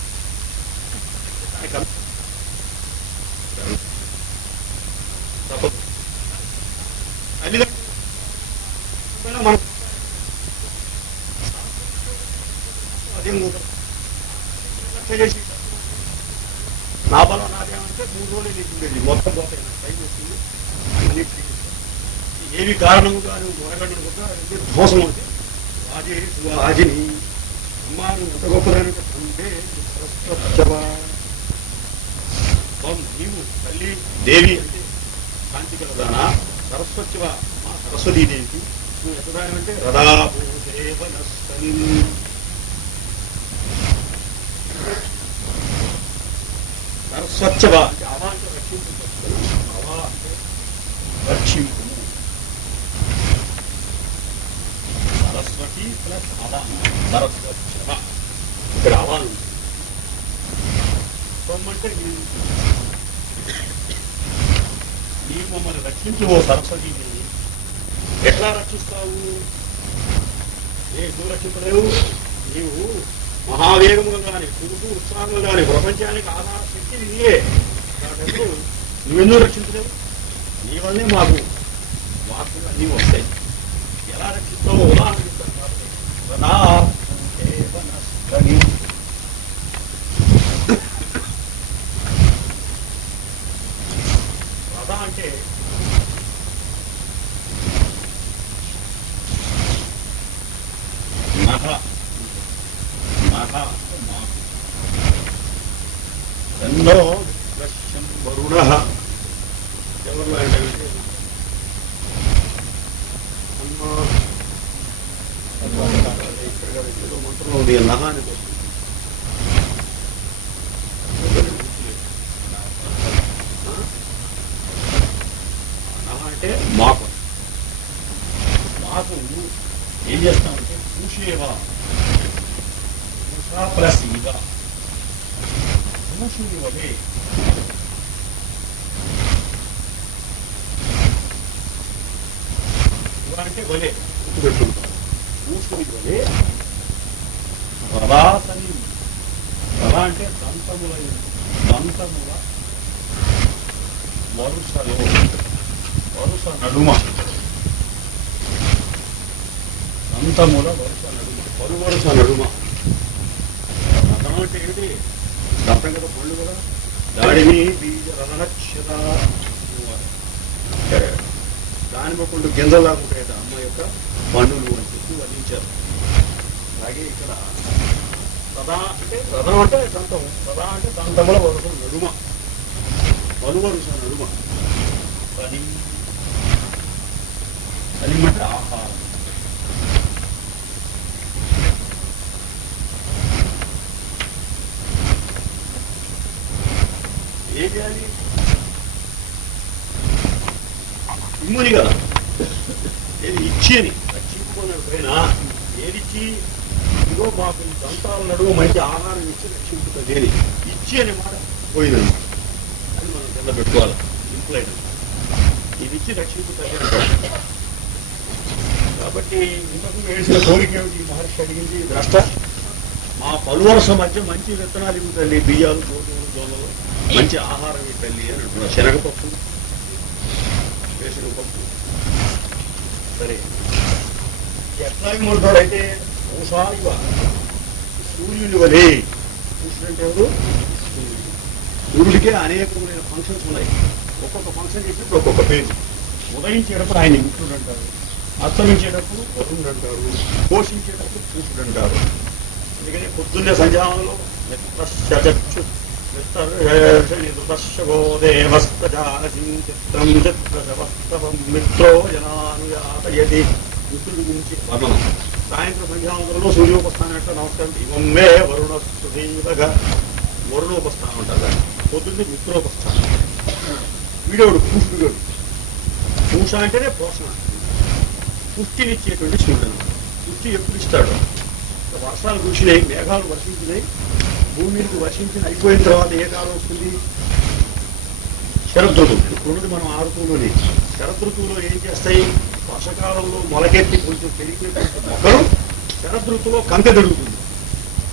మనం అదే చేసి నా బలం నాదేమంటే 3 రోజులు నీకుండేది మొత్తం పోతాయి నాకు టైం వస్తుంది అన్నిటికీ ఏవి కారణముగా నువ్వు మొరగండి కూడా మోసం అవుతాయి రాజేశ్వరాజిని అమ్మాను ఎంత గొప్పదానంటే నీవు తల్లి దేవి అంటే కాంతి కలదానా సరస్వతివ మా సరస్వతీదేవికి నువ్వు ఎంతదానంటే రథాభూసేవనస్తని సరస్వచ్చవ అంటే అవా అంటే రక్షించు అవా అంటే రక్షింపు సరస్వతి ప్లస్ అవా సరస్వచ్చవ ఇక్కడ అవా అంటే నీవు మమ్మల్ని రక్షించు ఓ సరస్వతీదేవి. ఎట్లా రక్షిస్తావు? ఎందుకు రక్షించలేవు? నీవు మహావేగముగా కానీ పురుగు ఉత్సాహంగా కానీ ప్రపంచానికి ఆధార శక్తి నీయే. కాబట్టి నువ్వెందుకు రక్షించలేవు? నీ వల్లే మాకు వార్తలు అన్నీ వస్తాయి. ఎలా రక్షిస్తావో ఉదాహరణ చెప్తాను. రథ అంటే నభ నభ రెండో లక్ష్యం వరుణ ఎవరు అంటే ఇక్కడ మంత్రంలో ఉంది నహ అని అంటే మాకు ఏం చేస్తామంటే పూషేవా పూషా ప్లస్ ఇవ పూషుని వలే ఇవ అంటే వలే గుర్తుపెట్టుకుంటాం. పూషుని వలే రథాసని రథ అంటే దంతముల వరుసలో వరుస నడుమ దంతముల వరుస నడుమ వరుస నడుమ రథం అంటే ఏంటి? దంతం కదా పళ్ళు కదా. దాడిని బీజ రథనక్షత దానిమ్మ పండు గింజల్లాగా ఉంటాయట అమ్మ యొక్క పండులు అని చెప్పి వర్ణించారు. అలాగే ఇక్కడ రథం అంటే దంతం, రథ అంటే దంతముల వరుస నడుమ వరుస నడుమ పని అంటే ఆహారం. ఏం చేయాలి? ఇమ్ముని కదా ఏది ఇచ్చి అని రక్షించుకున్నాడు పైన ఏదిచ్చి ఇదిగో మాకు దంతాల నడువు మంచి ఆహారం ఇచ్చి రక్షించుతుంది అని ఇచ్చి అని మాట పోయిందన్నమాట. అని మనం కింద పెట్టుకోవాలి. ఇంప్లైడ్ ఇది ఇచ్చి రక్షించుతుంది. కాబట్టి ఇంతకు వేసిన కోరిక ఏమిటి? మహర్షి అడిగింది ద్రష్ట మా పలువరుస మధ్య మంచి విత్తనాలు ఇవి తల్లి, బియ్యాలు గోధుమలు జోనలు మంచి ఆహారం ఇవి తల్లి అని అంటున్నారు. శనగపప్పు వేసిన పప్పు సరే ఎట్లా ఇమ్మంటాడైతే ఊషా ఇవ సూర్యుని వలే. సూర్యుడు అంటే ఎవరు? సూర్యుడికే అనేకమైన ఫంక్షన్స్ ఉన్నాయి. ఒక్కొక్క ఫంక్షన్ చేసినప్పుడు ఒక్కొక్క పేరు. ఉదయించేటప్పుడు ఆయన మిత్రుడు అంటారు, అస్తమించేటప్పుడు వరుణుడు అంటారు, పోషించేటప్పుడు పూషుడు అంటారు. అందుకని పొద్దున్నే సంధ్యావంలో మిత్రో జనానుయాతయతి మిత్రుడి గురించి వర్ణనం. సాయంత్రం సంధ్యావంలో సూర్యోపస్థానం అంటే నమస్కారం ఇవమ్మే వరుణస్వదేవగా వరుణోపస్థానం అంటారు. పొద్దున్నే మిత్రోపస్థానం. వీడేవాడు పూషుడు. పూష అంటేనే పోషణ, పుష్టినిచ్చేటువంటి సూర్యుడు. పుష్టి ఎప్పుడు ఇస్తాడు? వర్షాలు కురిసినాయి, మేఘాలు వర్షించినాయి, భూమి మీదకి వర్షించిన అయిపోయిన తర్వాత ఏ కాలం వస్తుంది? శరదృతువు. ఇప్పుడు మనం 6 ఋతువులోనే శరదృతువులో ఏం చేస్తాయి? వర్షకాలంలో మొలకెత్తి కొంచెం పెరిగినటువంటి మొక్కలు శరదృతువులో కంక దొరుకుతుంది,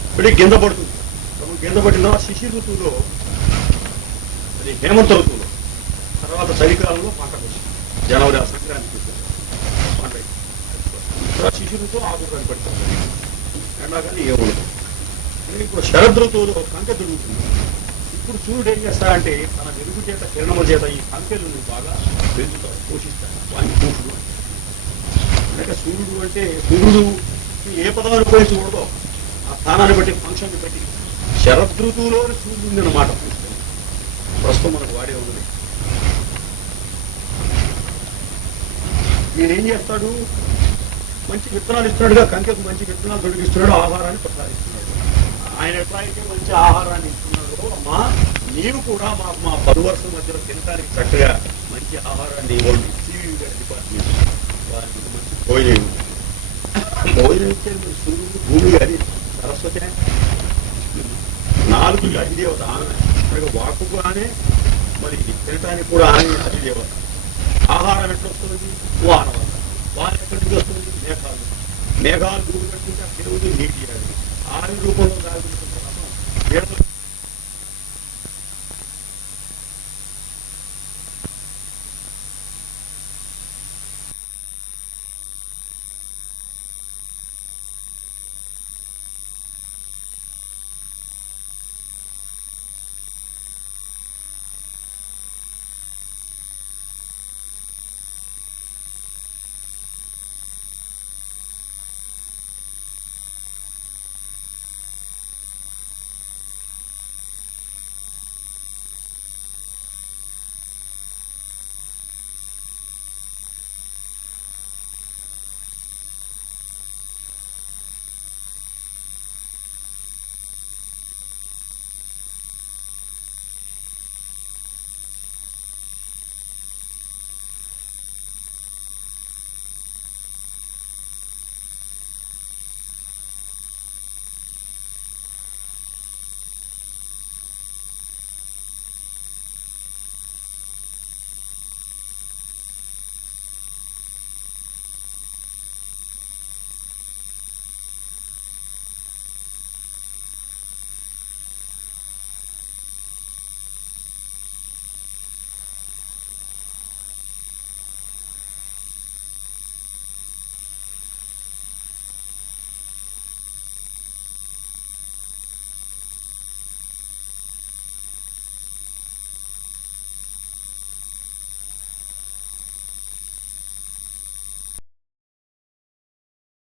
ఇప్పటికి కింద పడుతుంది. కింద పడిన తర్వాత శిశిర ఋతువులో, అది హేమంత ఋతువులో, తర్వాత చలికాలంలో పంట వస్తుంది. జనవరి ఆ సంక్రాంతికి పంట తర్వాత శిశిర ఋతువు ఆకుకూరలు పెడతారు. ఎండాకాలం ఏముండదు. ఇప్పుడు శరద్ ఋతువులో కంకె దొరుకుతుంది. ఇప్పుడు సూర్యుడు ఏం చేస్తాడంటే తన వెలుగు చేత కిరణముల చేత ఈ కంకెలను బాగా పెంచుతాడు, పోషిస్తాడు. వాడిని పూషుడు అంటే సూర్యుడు అంటే సూర్యుడు ఏ పదాన్ని ఉపయోగించకూడదో ఆ స్థానాన్ని బట్టి ఫంక్షన్ బట్టి శరదృతువులో సూర్యుడు అన్నమాట. ప్రస్తుతం మనకు వాడే ఉన్నది. ఈయన ఏం చేస్తాడు, మంచి విత్తనాలు ఇస్తున్నాడుగా, కంకెకు మంచి విత్తనాలు తొలగిస్తున్నాడు, ఆహారాన్ని ప్రసాదిస్తున్నాడు. ఆయన ఎట్లా అయితే మంచి ఆహారాన్ని ఇస్తున్నాడో, అమ్మా నీవు కూడా మాకు మా 10 వర్షం మధ్యలో తినడానికి చక్కగా మంచి ఆహారాన్ని ఇవ్వండి. సివి గారి డిపార్ట్మెంట్ వారికి మంచి భోజనం ఇచ్చేది సూర్యుడు, భూమి గారి, సరస్వతి, 4 అధిదేవత ఆమె. వాకుగానే మరి తినటానికి కూడా ఆమె అధిదేవత. ఆహారం ఎట్లా వస్తుంది, వాన వల్ల. వాన ఎక్కడి నుంచి వస్తుంది, మేఘాలు. మేఘాలు భూమి కట్టుకుంటే దేవుడు నీటి ఆవి రూపంలో దాగుతుంది.